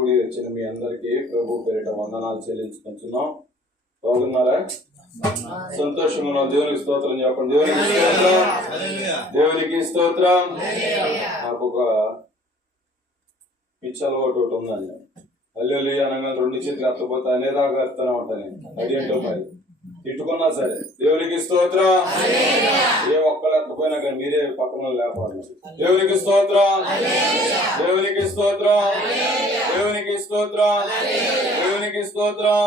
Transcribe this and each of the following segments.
కూడి వచ్చిన మీ అందరికీ ప్రభు పేరిట వందనాలు చెల్లించుకుంటున్నాం. బాగున్నారా? సంతోషంగా దేవునికి స్తోత్రం చెప్పండి. దేవునికి స్తోత్రం. నాకు ఒక పిచ్చి అలవాటు ఒకటి ఉందండి. హల్లెలూయా అనగా 2 చేతులు ఎత్తపోతే అనేదాకా ఎత్తనే ఉంటాను నేను. అదేంటో మరి తిట్టుకున్నా సరే దేవునికి స్తోత్రం. ఏ ఒక్కరు ఎత్తపోయినా కానీ మీరే పక్కన లేకపోవాలి. దేవునికి స్తోత్రం, దేవునికి స్తోత్రం, దేవునికి స్తోత్రం, దేవునికి స్తోత్రం,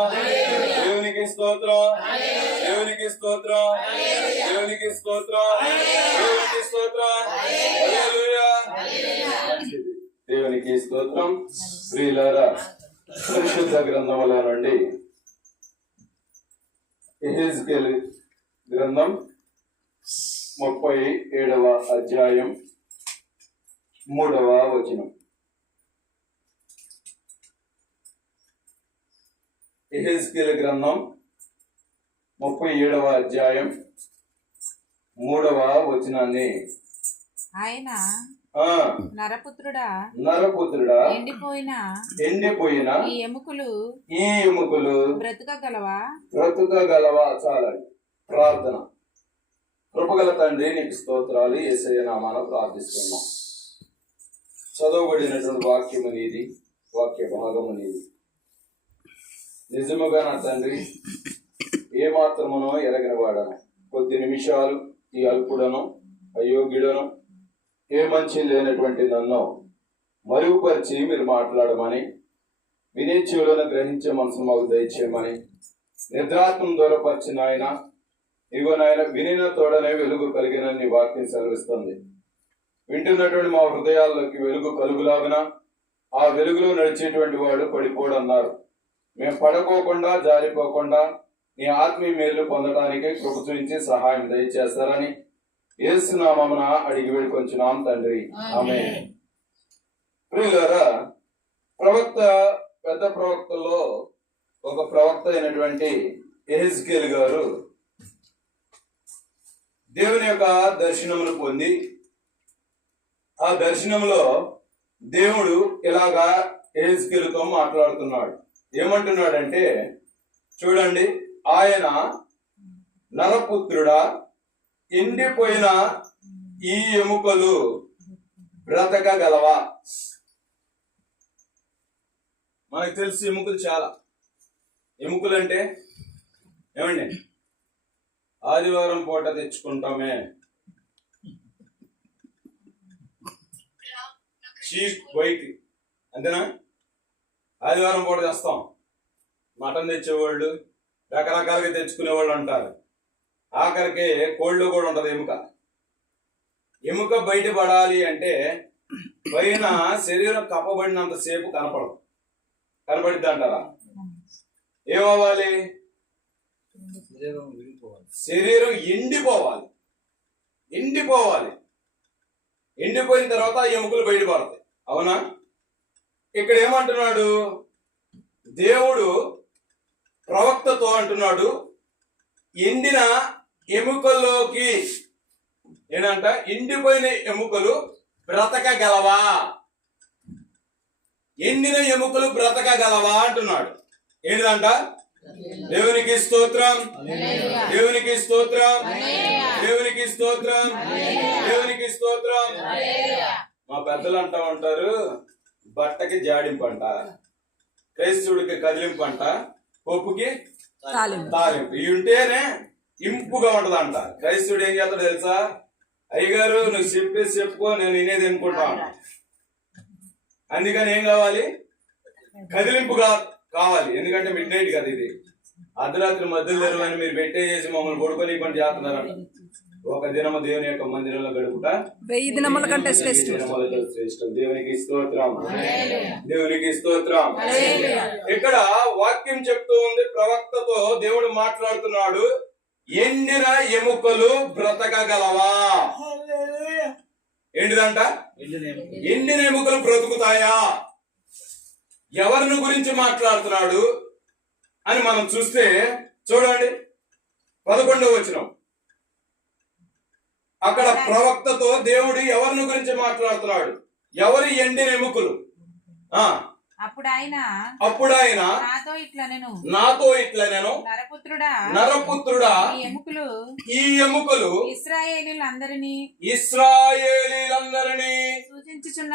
దేవునికి స్తోత్రం, దేవునికి స్తోత్రం, దేవునికి స్తోత్రం, దేవునికి స్తోత్రం. హల్లెలూయా, దేవునికి స్తోత్రం. ప్రియులారా, పరిశుద్ధ గ్రంథముల నుండి యెహెజ్కేలు గ్రంథం 37వ అధ్యాయం 3వ వచనం. యెహెజ్కేలు గ్రంథం 37వ అధ్యాయం 3వ వచనాన్ని ఆయన నరపుత్రుడా ఎండిపోయిన ఈ ఎముకలు బ్రతుకగలవా? చాలండి. ప్రార్థన. కృపగల తండ్రి, నీకు స్తోత్రాలు. యేసయ్య నామాన ప్రార్థిస్తున్నాం. చదవబడినటువంటి వాక్యము నీది, వాక్య భాగము నీది. నిజముగా నా తండ్రి, ఏ మాత్రమునో ఎరగిన వాడను, కొద్ది నిమిషాలు ఈ అల్పుడను అయోగ్యుడను ఏ మంచి లేనటువంటి నన్ను మరుగుపరిచి మీరు మాట్లాడమని, వినే చెవులను గ్రహించే మనసును మాకు దయచేయమని, నిద్రాత్మం దూరపరిచిన ఆయన ఇగో నాయన వినిన తోడనే వెలుగు కలిగిన నీ వాక్యం సెలవిస్తుంది. వింటున్నటువంటి మా హృదయాల్లోకి వెలుగు కలుగులాగున ఆ వెలుగులో నడిచేటువంటి వాడు పడిపోడన్నారు. మేము పడుకోకుండా జారిపోకుండా నీ ఆత్మీయ మేలు పొందడానికి కృప చూపించి సహాయం దయచేస్తారని యేసు నామమున అడిగి వేడుకొంచున్నాం తండ్రి, ఆమేన్. ప్రియులారా, ప్రవక్త, పెద్ద ప్రవక్తల్లో ఒక ప్రవక్త అయినటువంటి యెహెజ్కేలు గారు దేవుని యొక్క దర్శనమును పొంది, ఆ దర్శనంలో దేవుడు ఇలాగా యెహెజ్కేలుతో మాట్లాడుతున్నాడు. ఏమంటున్నాడంటే, చూడండి, ఆయన నరపుత్రుడా, ఎండిపోయిన ఈ ఎముకలు బ్రతకగలవా? మనకు తెలుసు ఎముకలు చాలా. ఎముకలు అంటే ఏమండి? ఆదివారం పూట తెచ్చుకుంటామే చీప్ వైట్, అంతేనా? ఆదివారం పూట తెస్తాం. మటన్ తెచ్చేవాళ్ళు రకరకాలుగా తెచ్చుకునేవాళ్ళు అంటారు. ఆఖరికి కోళ్ళు కూడా ఉంటది ఎముక. ఎముక బయటపడాలి అంటే పైన శరీరం కప్పబడినంత సేపు కనపడదు. కనపడిద్ది అంటారా? ఏమవ్వాలి? శరీరం ఎండిపోవాలి. ఎండిపోయిన తర్వాత ఎముకలు బయటపడతాయి. అవునా? ఇక్కడ ఏమంటున్నాడు దేవుడు? ప్రవక్తతో అంటున్నాడు, ఎండిన ఎముకల్లోకి ఏంటంట? ఎండిపోయిన ఎముకలు బ్రతకగలవా? ఎండిన ఎముకలు బ్రతకగలవా అంటున్నాడు. ఏంటిదంట? దేవునికి స్తోత్రం, దేవునికి స్తోత్రం, దేవునికి స్తోత్రం, దేవునికి స్తోత్రం. మా పెద్దలు అంటా ఉంటారు, బట్టకి జాడింపంట, క్రైస్తవుడికి కదిలింపంట, పప్పుకి తాలింపు. ఇవి ఉంటేనే ఇంపుగా ఉంటదంట. క్రైస్తవుడు ఏం చేస్తాడు తెలుసా? అయ్యగారు నువ్వు చెప్పేసి చెప్పుకో, నేను వినేది అనుకుంటా ఉంటా. అందుకని ఏం కావాలి? కదిలింపుగా కావాలి. ఎందుకంటే మిడ్ నైట్ కదా ఇది, అర్ధరాత్రి మధ్యలో తెరవని మీరు పెట్టేసి మమ్మల్ని పడుకొని పని చేస్తున్నారంట. ఒక దినము దేవుని యొక్క మందిరంలో గడుపుట 1000 దినముల కంటే శ్రేష్టం. దేవునికి స్తోత్రం, దేవునికి స్తోత్రం. ఇక్కడ వాక్యం చెప్తూ ఉంది, ప్రవక్తతో దేవుడు మాట్లాడుతున్నాడు, ఎండిన ఎముకలు బ్రతకగలవా? ఏంటిదంట? ఎండిన ఎముకలు బ్రతుకుతాయా? ఎవరిని గురించి మాట్లాడుతున్నాడు అని మనం చూస్తే, చూడండి 11వ వచనం. అక్కడ ప్రవక్తతో దేవుడు ఎవరిని గురించి మాట్లాడుతున్నాడు? ఎవరి ఎండిన ఎముకలు? అప్పుడు ఆయన నాతో ఇట్లా నేను నరపుత్రుడా ఈ ఎముకలు ఇశ్రాయేలీలందరినీ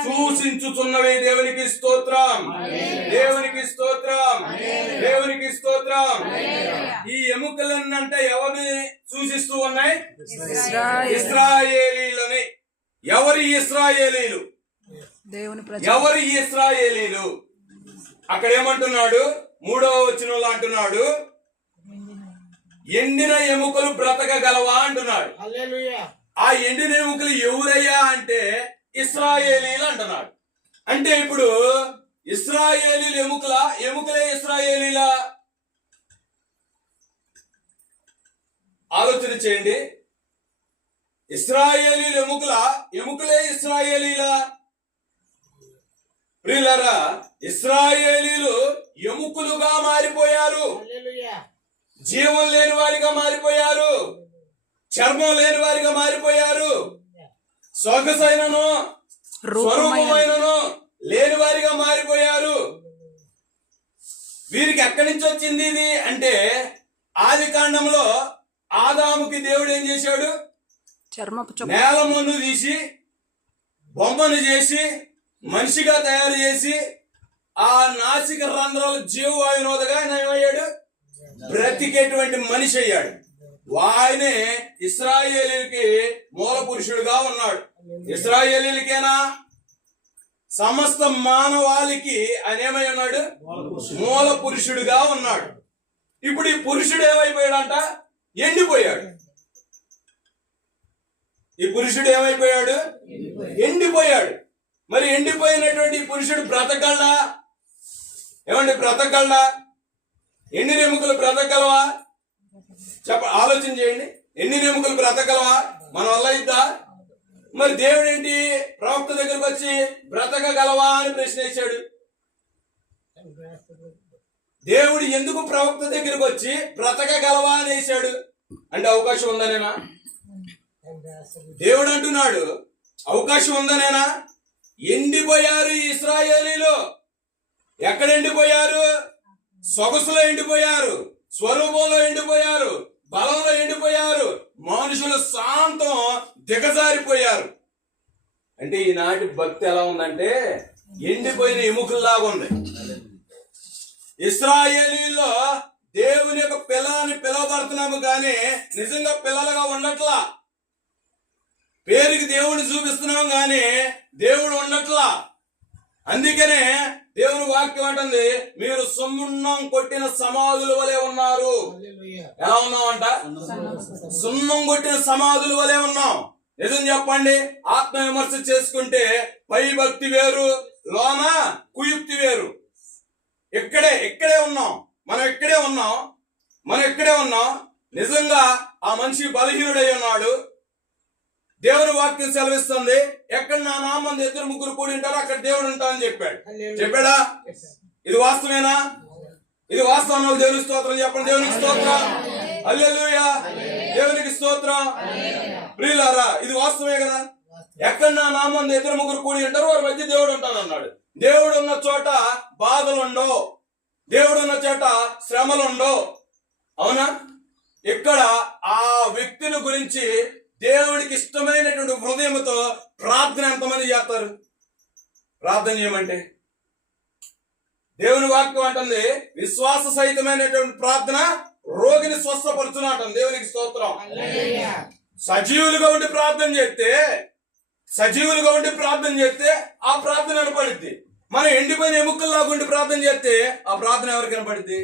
సూచించుచున్నవి. దేవునికి స్తోత్రం, దేవునికి స్తోత్రం, దేవునికి స్తోత్రం. ఈ ఎముకలన్నంటే ఎవరిని సూచిస్తూ ఉన్నాయి? ఇశ్రాయేలీలని. ఎవరి ఇశ్రాయేలీలు? ఎవరి ఇశ్రాయేలీలు? అక్కడ ఏమంటున్నాడు? 3వ వచనంలో అంటున్నాడు, ఎండిన ఎముకలు బ్రతకగలవా అంటున్నాడు. ఆ ఎండిన ఎముకలు ఎవరయ్యా అంటే ఇశ్రాయేలీలు అంటున్నాడు. అంటే ఇప్పుడు ఇశ్రాయేలీలు ఎముకలే ఇశ్రాయేలీలా? ఆలోచన చేయండి. ఇశ్రాయేలీలు ఎముకలే ఇశ్రాయేలీలా? ప్రియులారా, ఇశ్రాయేలీలు ఎముకలుగా మారిపోయారు, జీవం లేని వారిగా మారిపోయారు, చర్మం లేని వారిగా మారిపోయారు, సొగసైనను స్వరూపమైనను లేని వారిగా మారిపోయారు. వీరికి ఎక్కడి నుంచి వచ్చింది ఇది అంటే, ఆది కాండంలో ఆదాముకి దేవుడు ఏం చేశాడు? నేల మన్ను తీసి బొమ్మను చేసి మనిషిగా తయారు చేసి ఆ నాసిక రంధ్రాలు జీవవాయునోదగా ఆయన ఏమయ్యాడు? బ్రతికేటువంటి మనిషి అయ్యాడు. ఆయనే ఇశ్రాయేలీలకి మూల పురుషుడుగా ఉన్నాడు. ఇశ్రాయేలీలకేనా? సమస్త మానవాళికి ఆయన ఏమై ఉన్నాడు? మూల పురుషుడుగా ఉన్నాడు. ఇప్పుడు ఈ పురుషుడు ఏమైపోయాడంట? ఎండిపోయాడు. ఈ పురుషుడు ఏమైపోయాడు? ఎండిపోయాడు. మరి ఎండిపోయినటువంటి పురుషుడు బ్రతకగలడా? ఏమండి, బ్రతకగలడా? ఎన్ని ఎముకలు బ్రతకగలవా? ఆలోచన చేయండి. ఎన్ని ఎముకలు బ్రతకగలవా? మన వల్ల ఇద్దా? మరి దేవుడు ఏంటి ప్రవక్త దగ్గరకు వచ్చి బ్రతకగలవా అని ప్రశ్న వేశాడు? దేవుడు ఎందుకు ప్రవక్త దగ్గరకు వచ్చి బ్రతకగలవా అని వేశాడు? అంటే అవకాశం ఉందనేనా? దేవుడు అంటున్నాడు అవకాశం ఉందనేనా? ఎండిపోయారు ఈ ఇశ్రాయేలీలు. ఎక్కడ ఎండిపోయారు? సొగసులో ఎండిపోయారు, స్వరూపంలో ఎండిపోయారు, బలంలో ఎండిపోయారు, మనుషులు శాంతం దిగజారిపోయారు. అంటే ఈనాటి భక్తి ఎలా ఉందంటే ఎండిపోయిన ఎముకల్లాగా ఉంది. ఇశ్రాయేలీల్లో దేవుని యొక్క పిల్లలని పిలవబడుతున్నాము కానీ నిజంగా పిల్లలుగా ఉండట్లా. పేరుకి దేవుడిని చూపిస్తున్నాం గాని దేవుడు ఉండట్లా. అందుకనే దేవుని వాక్యం అంటుంది, మీరు సున్నం కొట్టిన సమాధుల వలె ఉన్నారు. ఎలా ఉన్నామంట? సున్నం కొట్టిన సమాధుల వలె ఉన్నాం. నిజం చెప్పండి, ఆత్మ విమర్శ చేసుకుంటే పై భక్తి వేరు, లోన కుయుక్తి వేరు. ఇక్కడే ఉన్నాం మనం, ఇక్కడే ఉన్నాం. నిజంగా ఆ మనిషి బలహీనుడై ఉన్నాడు. దేవుని వాక్యం సెలవిస్తుంది, ఎక్కడ నా నామం 2-3 కూడి ఉంటారో అక్కడ దేవుడు ఉంటానని చెప్పాడా? ఇది వాస్తవేనా? ఇది వాస్తవం. దేవునికి స్తోత్రం చెప్పండి. దేవునికి స్తోత్రం, హల్లెలూయా, దేవునికి స్తోత్రం. ప్రియులారా, ఇది వాస్తవమే కదా? ఎక్కడ నా నామం 2-3 కూడి ఉంటారో వారి మధ్య దేవుడు ఉంటానన్నాడు. దేవుడు ఉన్న చోట బాధలుండో, దేవుడు ఉన్న చోట శ్రమలుండో. అవునా? ఇక్కడ ఆ వ్యక్తిని గురించి దేవుడికి ఇష్టమైనటువంటి హృదయంతో ప్రార్థన ఎంతమంది చేస్తారు? ప్రార్థన చేయమంటే దేవుని వాక్యం అంటుంది, విశ్వాస సహితమైనటువంటి ప్రార్థన రోగిని స్వస్థపరచును అంటుంది. దేవునికి స్తోత్రం. సజీవులుగా ఉండి ప్రార్థన చేస్తే ఆ ప్రార్థన వినపడుద్ది. మనం ఎండిపోయిన ఎముకల్లాగా ఉండి ప్రార్థన చేస్తే ఆ ప్రార్థన ఎవరికి వినపడుద్ది?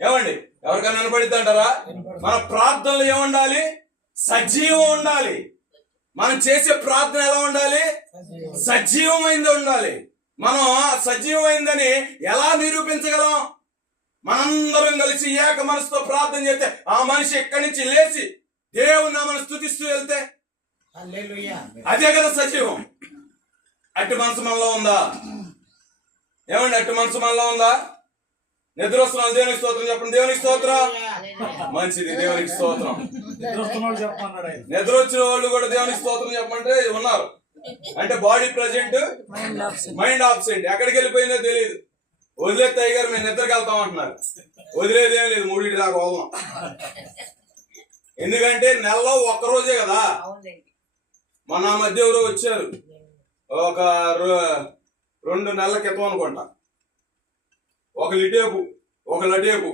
ఏమండి, ఎవరికైనా వినపడుద్ది అంటారా? మన ప్రార్థనలు ఏముండాలి? సజీవం ఉండాలి. మనం చేసే ప్రార్థన ఎలా ఉండాలి? సజీవమైంది ఉండాలి. మనం సజీవమైందని ఎలా నిరూపించగలం? మనందరం కలిసి ఏక మనసుతో ప్రార్థన చేస్తే ఆ మనిషి ఎక్కడి నుంచి లేచి దేవుని నామమును స్తుతిస్తూ వెళ్తే అదే కదా సజీవం. అట్టి మనసు మనలో ఉందా? ఏమండి, అట్టి మనసు మనలో ఉందా? నిద్ర వస్తున్నాను, దేవునికి స్తోత్రం చెప్పండి. దేవునికి స్తోత్రం. మంచిది, దేవునికి స్తోత్రం. నిద్ర వచ్చిన వాళ్ళు కూడా దేవునికి స్తోత్రం చెప్పమంటే ఉన్నారు. అంటే బాడీ ప్రజెంట్, మైండ్ ఆబ్సెంట్. ఎక్కడికి వెళ్ళిపోయిందో తెలియదు. వదిలేస్తే అయ్యారు మేము నిద్రకి వెళ్తాం అంటున్నారు. వదిలేదేం లేదు, 3 దాకా వదలం. ఎందుకంటే నెలలో ఒక్కరోజే కదా. మన మధ్య ఎవరో వచ్చారు ఒక 2 నెలల క్రితం అనుకుంటా. ఒక లటేపు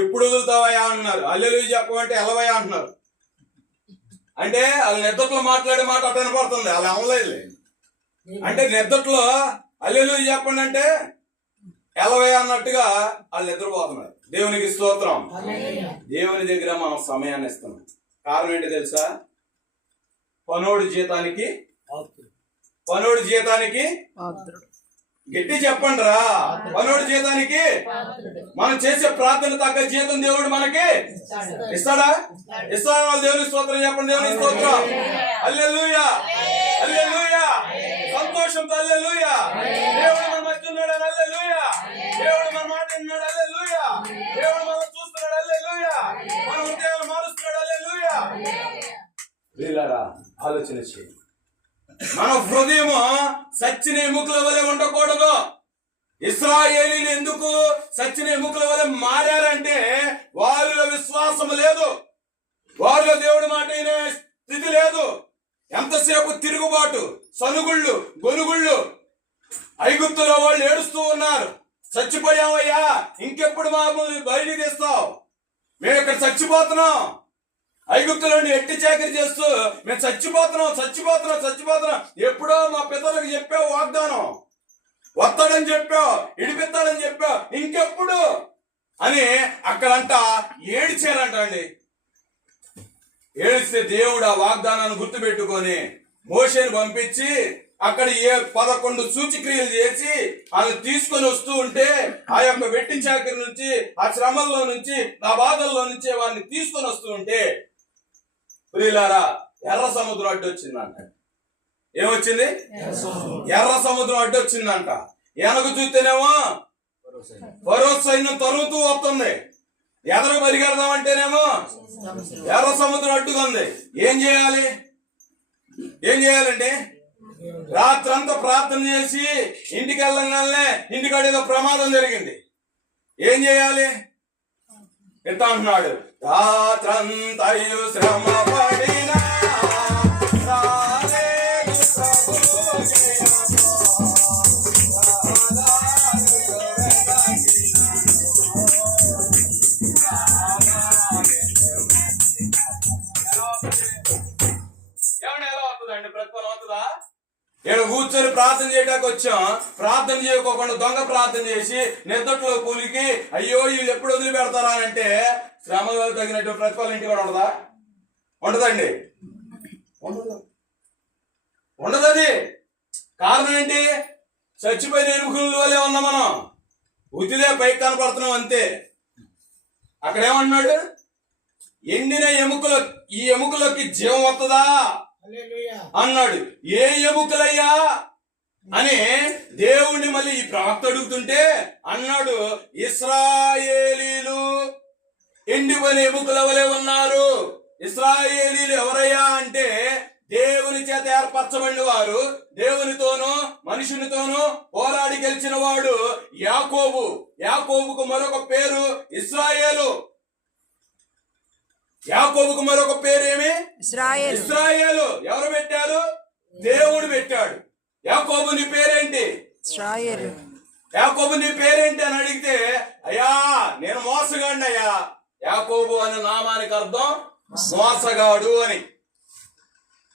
ఎప్పుడు వదులుతావయ్యా అన్నారు. హల్లెలూయా చెప్పమంటే ఎలవయ్యా అంటున్నారు. అంటే వాళ్ళ నిద్రలో మాట్లాడే మాట అట్ట వినపడుతుంది, వాళ్ళు అమలేదు. అంటే నిద్రలో హల్లెలూయా చెప్పండి అంటే ఎలవయ్యా అన్నట్టుగా వాళ్ళు నిద్రపోతున్నారు. దేవునికి స్తోత్రం. దేవుని దగ్గర మనం సమయాన్ని ఇస్తున్నాం. కారణం ఏంటి తెలుసా? పనోడి జీతానికి గట్టి చెప్పండి రా. పనోడి జీతానికి మనం చేసే ప్రార్థన తగ్గ జీతం దేవుడు మనకి ఇస్తాడా? ఇస్తాడు. వాళ్ళు దేవుని స్తోత్రం చెప్పండి. దేవుని స్తోత్రం. హల్లెలూయా, హల్లెలూయా. సంతోషంతో హల్లెలూయా. దేవుడు మన మధ్య ఉన్నాడు. హల్లెలూయా. దేవుడు మన మాట విన్నాడు. హల్లెలూయా. దేవుడు మనం చూస్తున్నాడు. హల్లెలూయా. మన హృదయాలు మారుస్తున్నాడు. హల్లెలూయా. వీళ్ళారా ఆలోచన చేయండి. మన హృదయం సచ్చిన ఎముకల వలె ఉండకూడదు. ఇశ్రాయేలీలు ఎందుకు సచ్చిన ఎముకల వలె మారారంటే వారిలో విశ్వాసం లేదు, వారిలో దేవుడి మాట అయిన స్థితి లేదు. ఎంతసేపు తిరుగుబాటు, సనుగుళ్ళు, గొనుగుళ్ళు. ఐగుప్తులో వాళ్ళు ఏడుస్తూ ఉన్నారు, చచ్చిపోయామయ్యా, ఇంకెప్పుడు మమ్మల్ని బయటికి తీస్తావు, మేము ఇక్కడ చచ్చిపోతున్నాం. ఐగుప్తులో ఎట్టి చాకరీ చేస్తూ మేము చచ్చిపోతున్నాం. ఎప్పుడో మా పితరులకు చెప్పావు వాగ్దానం, వస్తాడని చెప్పావు, ఇడిపిస్తాడని చెప్పావు, ఇంకెప్పుడు అని అక్కడంట ఏడిచారంట అండి. ఏడిస్తే దేవుడు ఆ వాగ్దానాన్ని గుర్తుపెట్టుకొని మోషేని పంపించి అక్కడ 11 సూచక్రియలు చేసి ఆయన తీసుకొని వస్తూ ఉంటే ఆ యొక్క వెట్టి చాకరీ నుంచి, ఆ శ్రమల్లో నుంచి, ఆ బాధల్లో నుంచి వాడిని తీసుకొని వస్తూ ఉంటే ప్రియులారా ఎర్ర సముద్రం అడ్డొచ్చిందంట. ఏమొచ్చింది? ఎర్ర సముద్రం అడ్డొచ్చిందంట. వెనక చూస్తేనేమో ఫరో సైన్యం తరుగుతూ వస్తుంది. ఎదరు పరిగెడదామంటేనేమో ఎర్ర సముద్రం అడ్డుకుంది. ఏం చేయాలంటే రాత్రంతా ప్రార్థన చేసి ఇంటికి వెళ్ళగానే ఇంటికాడ ఏదో ప్రమాదం జరిగింది. ఏం చేయాలి? ఎంత అంటున్నాడు? రాత్రంతయు శ్రమ పడినా ఎలా అవుతుందండి? ప్రతిఫలం అవుతుందా? నేను కూర్చొని ప్రార్థన చేయడానికి వచ్చాం, ప్రార్థన చేయకోకుండా దొంగ ప్రార్థన చేసి నిద్రలో కూలికి అయ్యో వీళ్ళు ఎప్పుడు వదిలి పెడతారా అంటే శ్రమ తగినట్టు ప్రతిఫలం ఇంటి కూడా ఉండదా? ఉండదండి, ఉండదది. కారణం ఏంటి? చచ్చిపోయిన ఎముకలే ఉన్నాం మనం, ఉతిదే పైకి కనపడుతున్నాం అంతే. అక్కడ ఏమన్నాడు? ఎండిన ఎముకలు, ఈ ఎముకలకి జీవం వస్తుందా అన్నాడు. ఏ ఎముకలయ్యా అని దేవుణ్ణి మళ్ళీ ఈ ప్రవక్త అడుగుతుంటే అన్నాడు, ఇశ్రాయేలీలు ఎండిపోయిన ఎముకల వలె ఉన్నారు. ఇశ్రాయేలీలు ఎవరయ్యా అంటే దేవుని చేత ఏర్పరచబడిన వారు, దేవునితోనూ మనుషునితోనూ పోరాడి గెలిచిన వాడు యాకోబు. యాకోబుకు మరొక పేరు ఇశ్రాయేలు. యాకోబుకు మరొక పేరేమి? ఇశ్రాయేలు. ఎవరు పెట్టారు? దేవుడు పెట్టాడు. యాకోబు నీ పేరేంటి? యాకోబు నీ పేరేంటి అని అడిగితే అయ్యా నేను మోసగాడిని అయ్యా. యాకోబు అనే నామానికి అర్థం మోసగాడు అని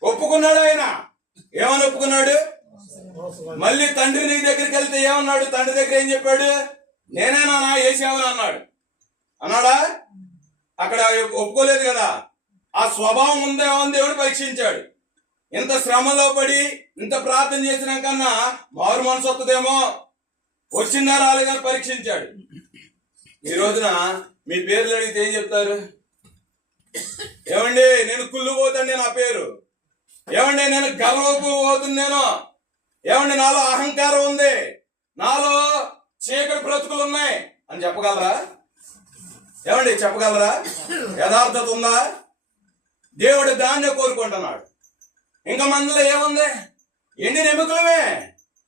ఒప్పుకున్నాడు ఆయన. ఏమని ఒప్పుకున్నాడు? మళ్ళీ తండ్రి నీ దగ్గరికి వెళ్తే ఏమన్నాడు? తండ్రి దగ్గర ఏం చెప్పాడు? నేనేనా ఏసావని అన్నాడా? అక్కడ ఒప్పుకోలేదు కదా. ఆ స్వభావం ఉందేమో దేవుడు పరీక్షించాడు. ఇంత శ్రమలో పడి ఇంత ప్రార్థన చేసిన కన్నా మారు మనసు వస్తుందేమో, వచ్చిందా రాలేదని పరీక్షించాడు. ఈ రోజున మీ పేర్లు అడిగితే ఏం చెప్తారు? ఏమండి నేను కుళ్ళుపోతాండి నా పేరు, ఏమండి నేను గర్వపోతుంది, నేను ఏమండి నాలో అహంకారం ఉంది, నాలో చీకటి బ్రతుకులు ఉన్నాయి అని చెప్పగలరా? ఏమండి చెప్పగలరా? యథార్థత ఉందా? దేవుడు దాన్నే కోరుకుంటున్నాడు. ఇంకా మందిలో ఏముంది? ఎండిన ఎముకలమే.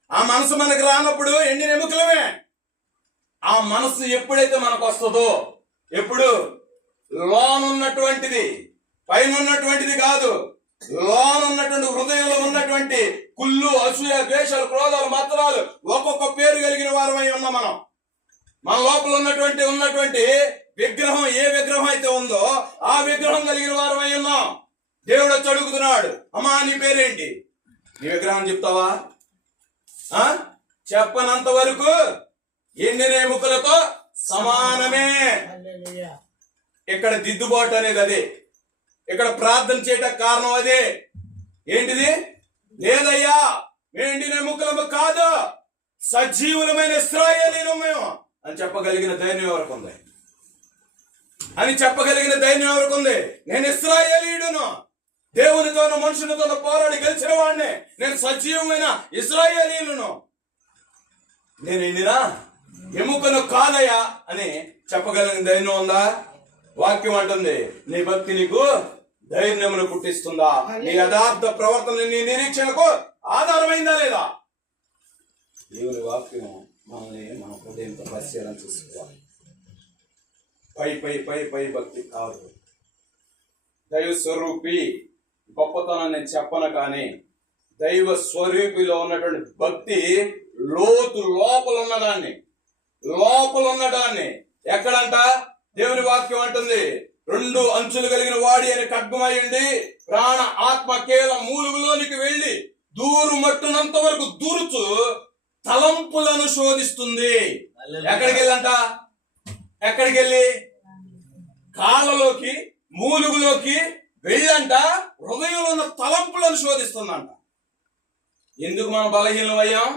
ఆ మనసు మనకు రానప్పుడు ఎండిన ఎముకలమే. ఆ మనసు ఎప్పుడైతే మనకు వస్తుందో, ఎప్పుడు లోనున్నటువంటిది, పైన ఉన్నటువంటిది కాదు, లోనున్నటువంటి హృదయంలో ఉన్నటువంటి కుళ్ళు, అసూయ, ద్వేషాలు, క్రోధాలు, మత్సరాలు, ఒక్కొక్క పేరు కలిగిన వారమై ఉన్నాం మనం. మన లోపల ఉన్నటువంటి విగ్రహం, ఏ విగ్రహం అయితే ఉందో ఆ విగ్రహం కలిగిన వారమై ఉన్నాం. దేవుడు వచ్చి అడుగుతున్నాడు, అమ్మా నీ పేరేంటి? నీ విగ్రహం చెప్తావా? చెప్పనంత వరకు ఎండిన ఎముకలతో సమానమే. ఇక్కడ దిద్దుబాటు అనేది అదే. ఇక్కడ ప్రార్థన చేయటం కారణం అదే. ఏంటిది? లేదయ్యా, మేము ఎండిన ఎముకలము కాదు, సజీవులమైన ఇశ్రాయేలీయులు మేము అని చెప్పగలిగిన ధైర్యం ఎవరికి ఉంది? నేను ఇశ్రాయేలీయుడును, దేవునితోనూ మనుషులతోనూ పోరాడి గెలిచిన వాడిని, నేను సజీవమైన ఇశ్రాయేలీయులను, నేను ఎండిన ఎముకను కాదయ్యా అని చెప్పగలిగిన ధైర్యం ఉందా? వాక్యం అంటుంది, నీ భక్తి నీకు ధైర్యమును పుట్టిస్తుందా? నీ యథార్థ ప్రవర్తన నీ నిరీక్షణకు ఆధారమైందా లేదా? దేవుని వాక్యం మనల్ని మన హృదయంతో పరిశీలన చేసుకోవాలి. పై పై పై పై భక్తి కాదు. దైవ స్వరూపి గొప్పతనం నేను చెప్పను, కానీ దైవ స్వరూపిలో ఉన్నటువంటి భక్తి లోతు లోపల ఉన్నదాన్ని ఎక్కడంట? దేవుని వాక్యం అంటుంది, 2 అంచులు కలిగిన వాడి అని ఖడ్గమయ్యండి ప్రాణ ఆత్మ కేల మూలుగులోనికి వెళ్లి దూరు మట్టునంత వరకు దూరుచు తలంపులను శోధిస్తుంది. ఎక్కడికి వెళ్ళి? కాళ్ళలోకి, మూలుగులోకి వెళ్ళంట హృదయంలో ఉన్న తలంపులను శోధిస్తుందంట. ఎందుకు మనం బలహీనం అయ్యాం?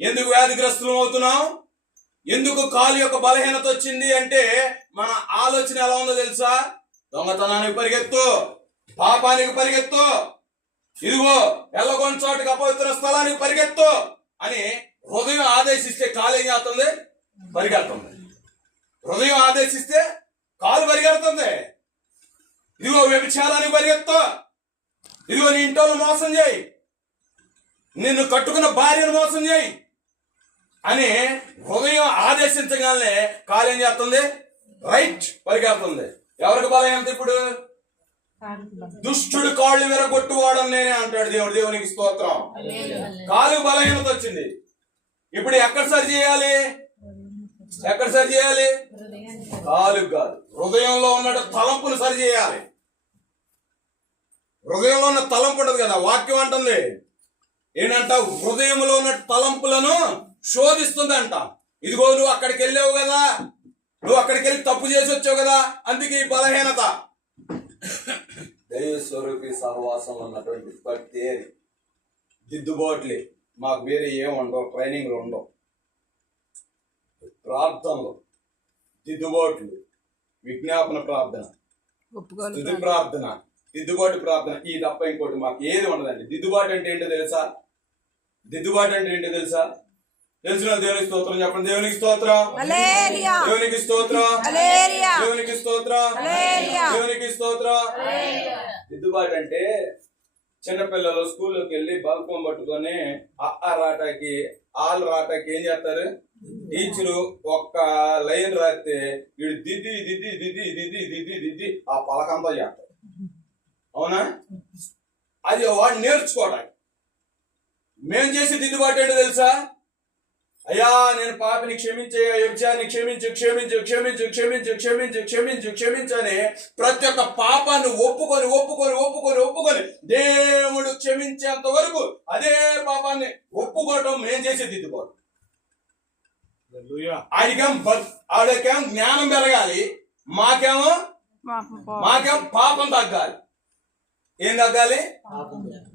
ఎందుకు వ్యాధిగ్రస్తులం అవుతున్నాం? ఎందుకు కాలు యొక్క బలహీనత వచ్చింది అంటే మన ఆలోచన ఎలా ఉందో తెలుసా? దొంగతనానికి పరిగెత్తు, పాపానికి పరిగెత్తు, ఇదిగో ఎల్లగొండ చోటుకి అపవిత్ర స్థలానికి పరిగెత్తు అని హృదయం ఆదేశిస్తే కాలు ఏం చేస్తుంది? పరిగెడుతుంది. హృదయం ఆదేశిస్తే కాలు పరిగెడుతుంది. ఇదిగో వ్యభిచారానికి పరిగెత్తు, ఇదిగో నీ ఇంట్లో మోసం చేయి, నిన్ను కట్టుకున్న భార్యను మోసం చేయి అని హృదయం ఆదేశించగానే కాలు ఏం చేస్తుంది? రైట్ పరిగెడుతుంది. ఎవరికి బలహీనత ఇప్పుడు? దుష్టుడు కాళ్ళు విరగొట్టువాడని నేనే అంటాడు దేవుడు. దేవునికి స్తోత్రం. కాలు బలహీనత వచ్చింది. ఇప్పుడు ఎక్కడ సరి చేయాలి? కాలు కాదు, హృదయంలో ఉన్న తలంపును సరి చేయాలి. హృదయంలో ఉన్న తలంపు ఉండదు కదా, వాక్యం అంటుంది ఏంటంట? హృదయంలో ఉన్న తలంపులను శోధిస్తుందంట. ఇదిగో నువ్వు అక్కడికి వెళ్ళావు కదా, నువ్వు అక్కడికి వెళ్ళి తప్పు చేసి వచ్చావు కదా, అందుకే ఈ బలహీనత. దైవ స్వరూపి సహవాసం ఉన్నటువంటి భక్తి దిద్దుబాట్లే. మాకు వేరే ఏం ఉండవు, ట్రైనింగ్లు ఉండవు. ప్రార్థనలు, దిద్దుబాట్లు, విజ్ఞాపన ప్రార్థన, స్తుతి ప్రార్థన, దిద్దుబాటు ప్రార్థన, ఈ తప్ప ఇంకోటి మాకు ఏది ఉండదండి. దిద్దుబాటు అంటే ఏంటో తెలుసా? తెలిసిన దేవునికి స్తోత్రం చెప్పండి. దేవునికి స్తోత్రం, దేవునికి స్తోత్రం, దేవునికి స్తోత్రం, దేవునికి స్తోత్రం. దిద్దుబాటు అంటే చిన్నపిల్లలు స్కూల్లోకి వెళ్ళి బల్పం పట్టుకొని రాటాకి ఆలు రాటాకి ఏం చేస్తారు? టీచరు ఒక్క లైన్ రాస్తే వీడు దిద్ది దిద్ది దిద్ది దిద్ది దిద్ది దిద్ది ఆ పలకంతా చేస్తారు. అవునా? అది వాడు నేర్చుకోవడానికి. మేం చేసి దిద్దుబాటు ఏంటో తెలుసా? అయ్యా నేను పాపిని క్షమించే, వ్యభిచారిని క్షమించని ప్రతి ఒక్క పాపాన్ని ఒప్పుకొని దేవుడు క్షమించేంత వరకు అదే పాపాన్ని ఒప్పుకోవటం మేం చేసే దిద్దుబాటు. ఆడికేం జ్ఞానం పెరగాలి, మాకేమో పాపం తగ్గాలి. ఏం తగ్గాలి?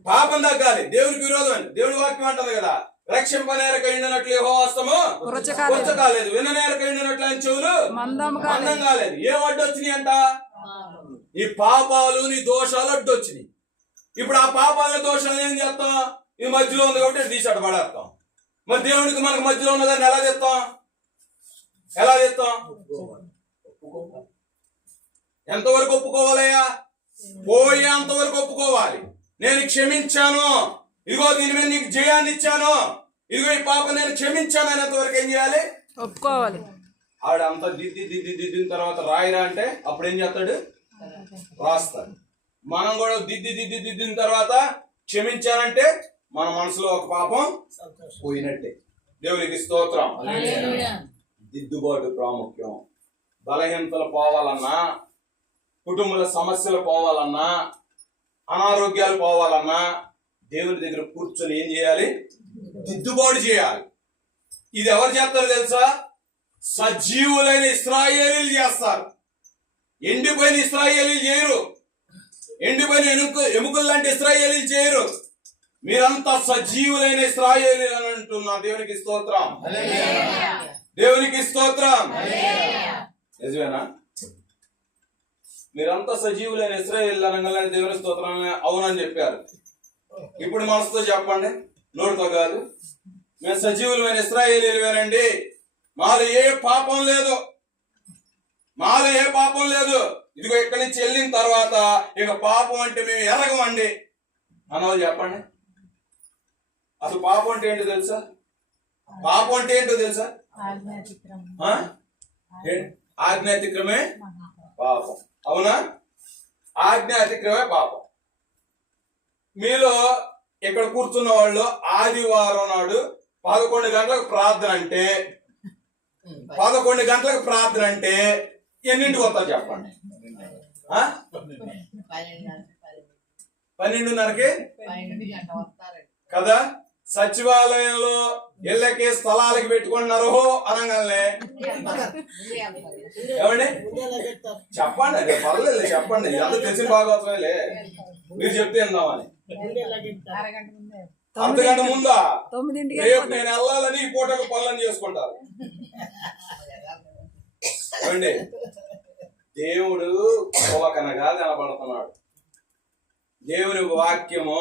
పాపం తగ్గాలి. దేవునికి విరోధం అండి. దేవుడి వాక్యం అంటది కదా, రక్షింపనేరక ఎండినట్లు యెహోవా హస్తము కాలేదు, విననేరక ఎండినట్లు ఆయన చెవులు మందం కాలేదు. ఏం అడ్డు వచ్చినాయి అంట? ఈ పాపాలు, నీ దోషాలు అడ్డు వచ్చినాయి. ఇప్పుడు ఆ పాపాల దోషాలు ఏం చేస్తాం? ఈ మధ్యలో ఉంది కాబట్టి తీసాట పడేస్తాం. మరి దేవుడికి మనకు మధ్యలో ఉన్నదాన్ని ఎలా తెస్తాం? ఎంతవరకు ఒప్పుకోవాలయ్యా? పోయేంతవరకు ఒప్పుకోవాలి. నేను క్షమించాను, ఇదిగో దీని మీద నీకు జయాన్ని ఇచ్చాను, ఇదిగో ఈ పాప నేను క్షమించాను అనేంత వరకు ఏం చేయాలి? ఒప్పుకోవాలి. ఆవిడ అంతా దిద్దిన తర్వాత రాయిరా అంటే అప్పుడు ఏం చేస్తాడు? రాస్తాడు. మనం కూడా దిద్దిన తర్వాత క్షమించానంటే మన మనసులో ఒక పాపం పోయినట్టే. దేవునికి స్తోత్రం. దిద్దుబాటు ప్రాముఖ్యం. బలహీనతలు పోవాలన్నా, కుటుంబాల సమస్యలు పోవాలన్నా, అనారోగ్యాలు పోవాలన్నా దేవుని దగ్గర కూర్చొని ఏం చేయాలి? దిద్దుబాటు చేయాలి. ఇది ఎవరు చేస్తారు తెలుసా? సజీవులైన ఇశ్రాయేలీలు చేస్తారు. ఎండిపోయిన ఇశ్రాయేలీలు చేయరు. ఎండిపోయిన ఎముకలు లాంటి ఇశ్రాయేలీలు చేయరు. మీరంతా సజీవులైన ఇశ్రాయేలీలు అని అంటున్నా. దేవునికి స్తోత్రం. దేవునికి స్తోత్రం. నిజమేనా? మీరంతా సజీవులైన ఇశ్రాయేలీలు అనగానే దేవుని స్తోత్రం అవునని చెప్పారు. ఇప్పుడు మనసుతో చెప్పండి, నోటితో కాదు. మేము సజీవులమైన ఇశ్రాయేలీలువేనండి, మాలో ఏ పాపం లేదు, మాలో ఏ పాపం లేదు. ఇదిగో ఇక్కడి నుంచి వెళ్ళిన తర్వాత ఇక పాపం అంటే మేము ఎరగమండి అన్నవాళ్ళు చెప్పండి. అసలు పాపం అంటే ఏంటో తెలుసా? పాపం అంటే ఏంటో తెలుసా? ఆజ్ఞాతిక్రమే పాపం. అవునా? ఆజ్ఞాతిక్రమే పాపం. మీలో ఇక్కడ కూర్చున్న వాళ్ళు ఆదివారం నాడు 11 గంటలకు ప్రార్థన అంటే 11 గంటలకు ప్రార్థన అంటే ఎన్నింటికి వస్తారు చెప్పండి? 12:30కి కదా? సచివాలయంలో ఇళ్ళకి స్థలాలకి పెట్టుకుంటున్నారు అనగానే ఏమండి చెప్పండి, అదే పర్లేదు చెప్పండి. ఎంత తెలిసిన బాగోతులే, మీరు చెప్తే విందామని. అర్ధగంట ముందా? రేపు నేను వెళ్ళాలని ఈ పూటకు పనులని చేసుకుంటారు. ఏమండి, దేవుడు కోవకనగా కనబడుతున్నాడు. దేవుని వాక్యము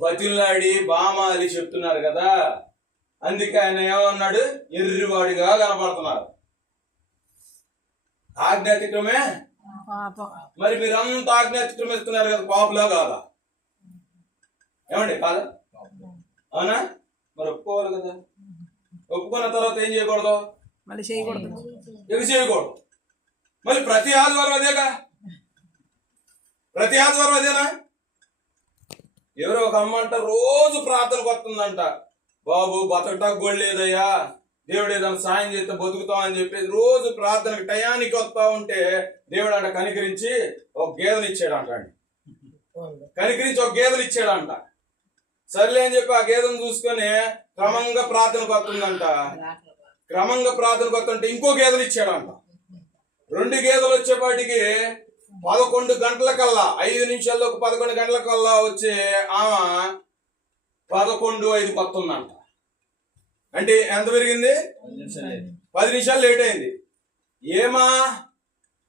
బతిలాడి బామాలి చెప్తున్నారు కదా, అందుకే ఆయన ఏమన్నాడు? ఎర్రివాడిగా కనబడుతున్నారు. ఆజ్ఞాతిక్రమే. మరి మీరంతా ఆజ్ఞాతిక్రమిస్తున్నారు కదా, పాపులా కాదా? ఏమండి కాదా? అవునా? మరి ఒప్పుకోవాలి కదా. ఒప్పుకున్న తర్వాత ఏం చేయకూడదు? మళ్ళీ చేయకూడదు. చేయకూడదు. మళ్ళీ ప్రతి ఆదివారం అదేగా, ప్రతి ఆదివారం అదేనా? ఎవరో ఒక అమ్మ అంట రోజు ప్రార్థనకు వస్తుందంట, బాబు బతకటాకు కూడా లేదయ్యా, దేవుడు ఏదైనా సాయం చేస్తే బతుకుతాం అని చెప్పేసి రోజు ప్రార్థనకు టయానికి వస్తా ఉంటే దేవుడు అంట కనికరించి ఒక గేదెని ఇచ్చాడంట. కనికరించి ఒక గేదెని ఇచ్చాడంట. సర్లే అని చెప్పి ఆ గేదెను చూసుకొని క్రమంగా ప్రార్థనకు వస్తుందంట. క్రమంగా ప్రార్థనకు వస్తుంటే ఇంకో గేదెలు ఇచ్చాడంట. 2 గేదెలు వచ్చేపాటికి 11 గంటలకల్లా, 5 నిమిషాల్లో 11 గంటలకల్లా వచ్చే ఆమె 11:05 వస్తుందంట. అంటే ఎంత పెరిగింది? 10 నిమిషాలు లేట్ అయింది. ఏమా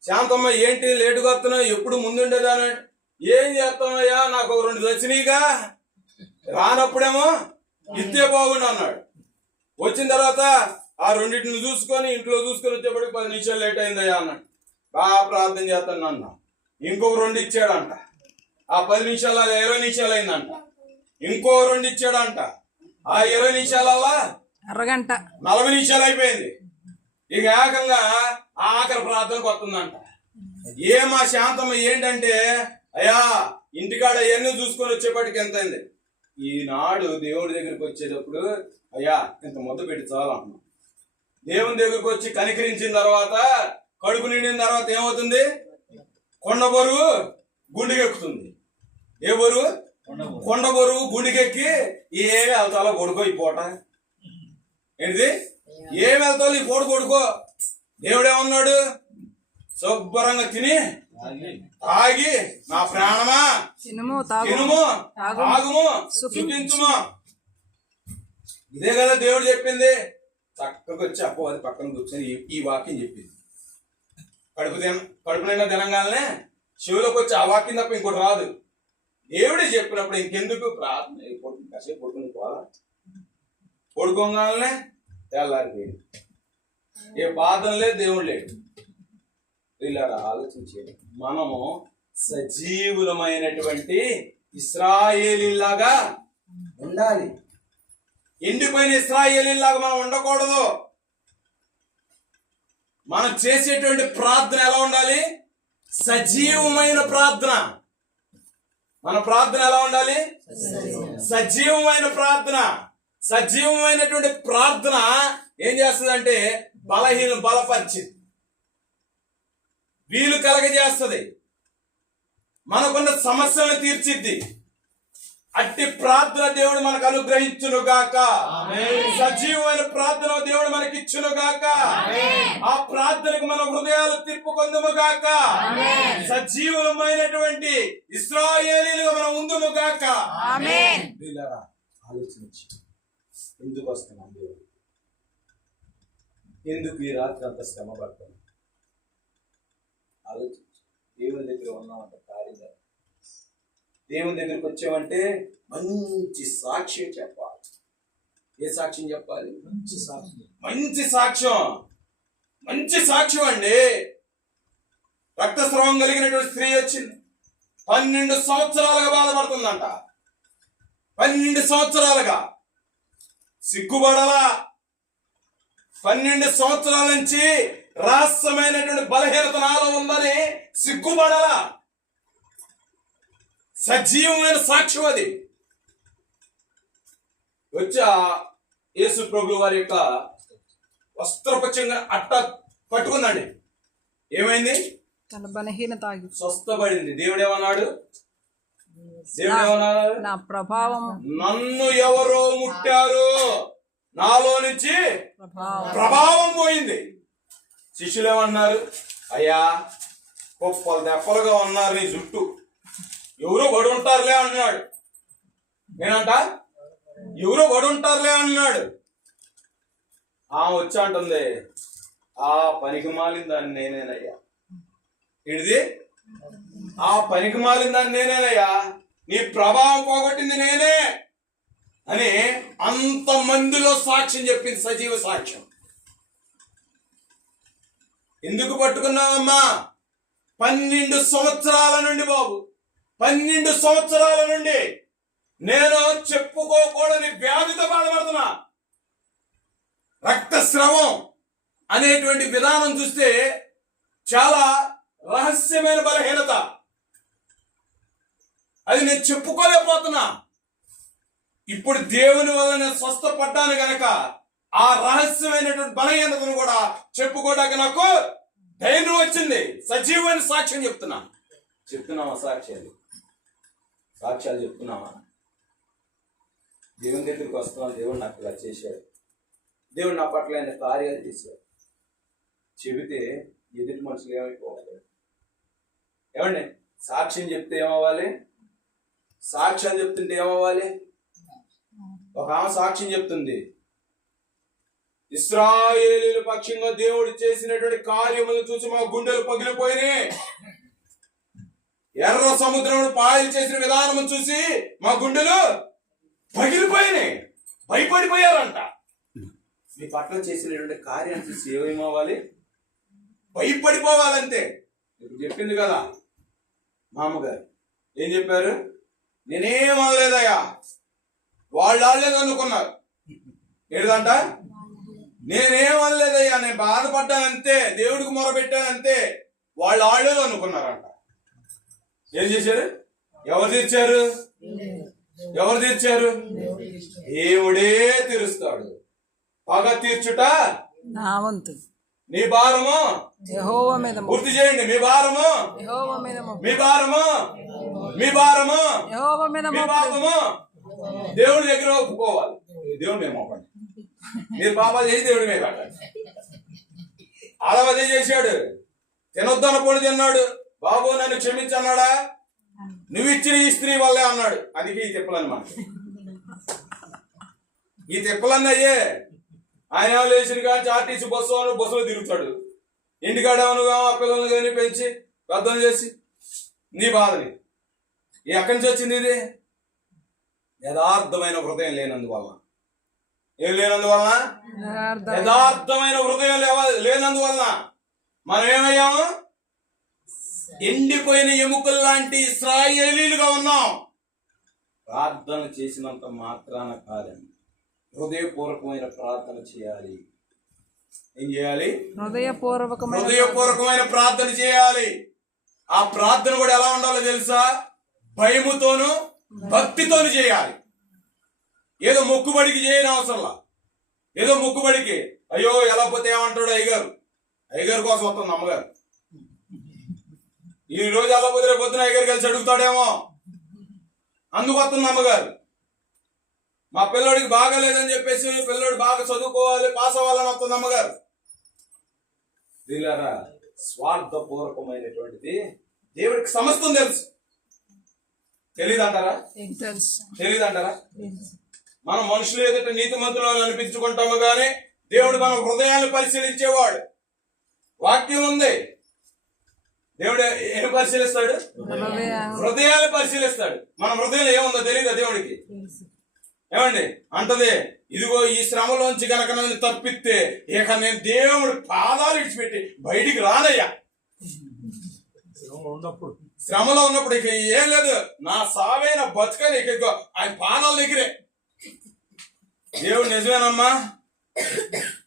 శాంతమ్మ ఏంటి లేటుగా వస్తున్నావు, ఎప్పుడు ముందుండేదాని? ఏం చేస్తామయ్యా, నాకు 2 వచ్చినాయిగా, రానప్పుడేమో ఇస్తే బాగుండు అన్నాడు. వచ్చిన తర్వాత ఆ 2 చూసుకొని ఇంట్లో చూసుకొని వచ్చేప్పటికి 10 నిమిషాలు లేట్ అయిందయ్యా అన్నాడు. బాగా ప్రార్థన చేస్తాను అన్న. ఇంకొక 2 ఇచ్చాడంట. ఆ 10 నిమిషాలు 20 నిమిషాలు అయిందంట. ఇంకో 2 ఇచ్చాడంట. ఆ 20 నిమిషాలల్లా అరగంట 40 నిమిషాలు అయిపోయింది. ఇక ఏకంగా ఆఖరి ప్రార్థనకు వస్తుందంట. ఏమా శాంతమ్మ ఏంటంటే, అయ్యా ఇంటికాడ ఎన్ని చూసుకొని వచ్చేప్పటికి ఎంత అయింది. ఈనాడు దేవుడి దగ్గరికి వచ్చేటప్పుడు అయ్యా ఇంత ముద్ద పెట్టి చాలు అంటున్నాం. దేవుని దగ్గరికి వచ్చి కనికరించిన తర్వాత, కడుపు నిండిన తర్వాత ఏమవుతుంది? కొండ బరువు గుండెకెక్కుతుంది. ఏ బరువు? కొండ బరువు గుండెకెక్కి ఏమి వెళ్తాలో కొడుకో ఈ పూట. ఏంటిది? ఏమి వెళ్తావు ఈ పూట కొడుకో. దేవుడేమన్నాడు? శుభ్రంగా తిని తాగి నా ప్రాణమా తినుము తాగుము సుఖించుము. ఇదే కదా దేవుడు చెప్పింది. చక్కగా వచ్చి అప్పవాది పక్కన కూర్చొని ఈ వాక్యం చెప్పింది. కడుపు నిండా తినంగానే శివులోకి వచ్చి ఆ వాక్యం తప్ప ఇంకోటి రాదు. దేవుడే చెప్పినప్పుడు ఇంకెందుకు ప్రార్థన? కాసేపు పడుకుని పోదా? పడుకోగానే తెల్లారిపోయింది. ఏ బాధం లేదు, దేవుడు లేడు. ఇలా ఆలోచించేది. మనము సజీవులమైనటువంటి ఇశ్రాయేలీలాగా ఉండాలి. ఎండిపోయిన ఇశ్రాయేలీలాగా మనం ఉండకూడదు. మనం చేసేటువంటి ప్రార్థన ఎలా ఉండాలి? సజీవమైన ప్రార్థన. మన ప్రార్థన ఎలా ఉండాలి? సజీవమైన ప్రార్థన. సజీవమైనటువంటి ప్రార్థన ఏం చేస్తుందంటే బలహీనం బలపరిచింది, వీలు కలగజేస్తుంది, మనకున్న సమస్యలను తీర్చిద్ది. అట్టి ప్రార్థన దేవుడు మనకు అనుగ్రహించును గాక. సజీవమైన ప్రార్థన దేవుడు మనకి ఇచ్చును గాక. ఆ ప్రార్థనకు మన హృదయాలు తిప్పుకొందుము గాక. సజీవమైనటువంటి ఇశ్రాయేలీలుగా మనం ఉందుము గాక. ఆలోచించి ఎందుకు వస్తున్నాం దేవుడు? ఎందుకు ఈ రాత్రి అంత శ్రమ పడుతున్నాం? ఆలోచించి దేవుని దగ్గర ఉన్నామంట కార్యం. దేవుని దగ్గరికి వచ్చామంటే మంచి సాక్ష్యం చెప్పాలి. ఏ సాక్ష్యం చెప్పాలి? మంచి సాక్ష్యం. మంచి సాక్ష్యం అండి. రక్తస్రావం కలిగినటువంటి స్త్రీ వచ్చింది. 12 సంవత్సరాలుగా బాధపడుతుందంట. 12 సంవత్సరాలుగా సిగ్గుపడాలా. 12 సంవత్సరాల నుంచి రహస్యమైనటువంటి బలహీనత నాలో ఉందని సిగ్గుపడాలా. సజీవమైన సాక్ష్యం అది. వచ్చి యేసు ప్రభు వారి యొక్క వస్త్రపక్షంగా అట్ట పట్టుకుందండి. ఏమైంది? తన బలహీనత స్వస్థపడింది. దేవుడు ఏమన్నాడు? నా ప్రభావం, నన్ను ఎవరో ముట్టారు, నాలో నుంచి ప్రభావం పోయింది. శిష్యులు ఏమన్నారు? అయ్యా గొప్పలు దెప్పలుగా ఉన్నారు నీ జుట్టు, ఎవరో పడి ఉంటారులే అన్నాడు. నేనంట ఎవరో పడి ఉంటారులే అన్నాడు. వచ్చి అంటుంది, ఆ పనికి మాలిన దాన్ని నేనేనయ్యా. ఏంటిది? ఆ పనికి మాలిన దాన్ని నేనేనయ్యా, నీ ప్రభావం పోగొట్టింది నేనే అని అంతమందిలో సాక్ష్యం చెప్పింది. సజీవ సాక్ష్యం. ఎందుకు పట్టుకున్నావమ్మా? 12 సంవత్సరాల నుండి బాబు, 12 సంవత్సరాల నుండి నేను చెప్పుకోకూడని వ్యాధితో బాధపడుతున్నా. రక్తస్రావం అనేటువంటి విధానం చూస్తే చాలా రహస్యమైన బలహీనత. అది నేను చెప్పుకోలేకపోతున్నా. ఇప్పుడు దేవుని వల్ల నేను స్వస్థపడ్డాను గనక ఆ రహస్యమైనటువంటి బలహీనతను కూడా చెప్పుకోవడానికి నాకు ధైర్యం వచ్చింది. సజీవమైన సాక్ష్యం చెప్తున్నావా? సాక్ష్యాలు చెప్తున్నావా? దేవుని దగ్గరికి వస్తున్నాను, దేవుడు నాకు ఇలా చేశాడు, దేవుడు నా పట్ల ఆయన కార్యాలు చేశాడు చెబితే ఎదుటి మనుషులు ఏమైపోవాలి? ఏమండి? సాక్ష్యం చెప్తే ఏమవ్వాలి? సాక్ష్యం చెప్తుంటే ఏమవ్వాలి? ఒక ఆమె సాక్ష్యం చెప్తుంది, ఇశ్రాయేలీయుల పక్షంగా దేవుడు చేసినటువంటి కార్యములను చూసి మా గుండెలు పగిలిపోయినాయి. ఎర్ర సముద్రం పాయలు చేసిన విధానం చూసి మా గుండెలు పగిలిపోయినాయి, భయపడిపోయారంట. మీ పట్ల చేసినటువంటి కార్యాన్ని చూసి ఏమవ్వాలి? భయపడిపోవాలంతే. ఇప్పుడు చెప్పింది కదా మా అమ్మగారు, ఏం చెప్పారు? నేనేం అనలేదయ్యా, వాళ్ళే అనుకున్నారు. ఏంటంట? నేనేం అనలేదయ్యా, నేను బాధపడ్డానంతే, దేవుడికి మొరపెట్టానంతే, వాళ్ళే అనుకున్నారంట. ఏం చేశారు? ఎవరు తీర్చారు? దేవుడే తీరుస్తాడు. పగ తీర్చుట నా వంతు. నీ భారము యెహోవా మీద పూర్తి చేయండి. మీ భారము యెహోవా మీద దేవుడి దగ్గర ఒప్పుకోవాలి. దేవుడు మేము ఒప్పండి. మీరు పాపా చేసి దేవుడి మీద పెట్టండి. అదే చేశాడు. తినొద్దనప్పుడు తిన్నాడు. బాబు నన్ను క్షమించన్నాడా? నువ్వు ఇచ్చిన ఈ స్త్రీ వల్లే అన్నాడు. అది ఈ తిప్పలన్నమాట. ఈ తిప్పలన్నీ అయ్యే. ఆయన లేచిన కానీ ఆర్టీసీ బస్సులో తిరుగుతాడు. ఇంటికాడ పిల్లల్ని కానీ పెంచి పెద్దలు చేసి నీ బాధని ఎక్కడి నుంచి వచ్చింది? ఇది యథార్థమైన హృదయం లేనందువల్ల. ఏం లేనందువలన? యథార్థమైన హృదయం లేనందువలన మనం ఏమయ్యాము? ఎండిపోయిన ఎముకలు లాంటి ఇశ్రాయేలీలుగా ఉన్నాం. ప్రార్థన చేసినంత మాత్రాన కాదండి, హృదయపూర్వకమైన ప్రార్థన చేయాలి. ఏం చేయాలి? హృదయపూర్వకమైన ప్రార్థన చేయాలి. ఆ ప్రార్థన కూడా ఎలా ఉండాలో తెలుసా? భయముతోను భక్తితోను చేయాలి. ఏదో మొక్కుబడికి చేయని అవసరంలా. ఏదో మొక్కుబడికి అయ్యో ఎలా పోతే ఏమంటాడు అయ్యగారు కోసం వస్తుంది అమ్మగారు. ఈ రోజు ఎలా పోతే రేపు పొద్దున అయ్యగారు కలిసి అడుగుతాడేమో, అందుకు వస్తుంది అమ్మగారు. మా పిల్లోడికి బాగా లేదని చెప్పేసి పిల్లోడు బాగా చదువుకోవాలి, పాస్ అవ్వాలని వస్తుంది అమ్మగారు. వీళ్ళారా, స్వార్థపూర్వకమైనటువంటిది దేవుడికి సమస్తం తెలుసు. తెలియదంటారా? తెలియదంటారా? మనం మనుషులు ఎదుట నీతిమంతులను అనిపించుకుంటాము గానీ దేవుడు మన హృదయాన్ని పరిశీలించేవాడు. వాక్యం ఉంది, దేవుడు ఏం పరిశీలిస్తాడు? హృదయాన్ని పరిశీలిస్తాడు. మన హృదయంలో ఏముందో తెలియదా దేవుడికి? ఏమండి అంటది, ఇదిగో ఈ శ్రమలోంచి గనక నన్ను తప్పిస్తే ఇక నేను దేవుడి పాదాలు విడిచిపెట్టి బయటికి రానయ్యా. శ్రమలో ఉన్నప్పుడు ఇక ఏం లేదు, నా సావైన బతుకని ఇక ఆయన పాదాల దగ్గరే. దేవుడు నిజమేనమ్మా,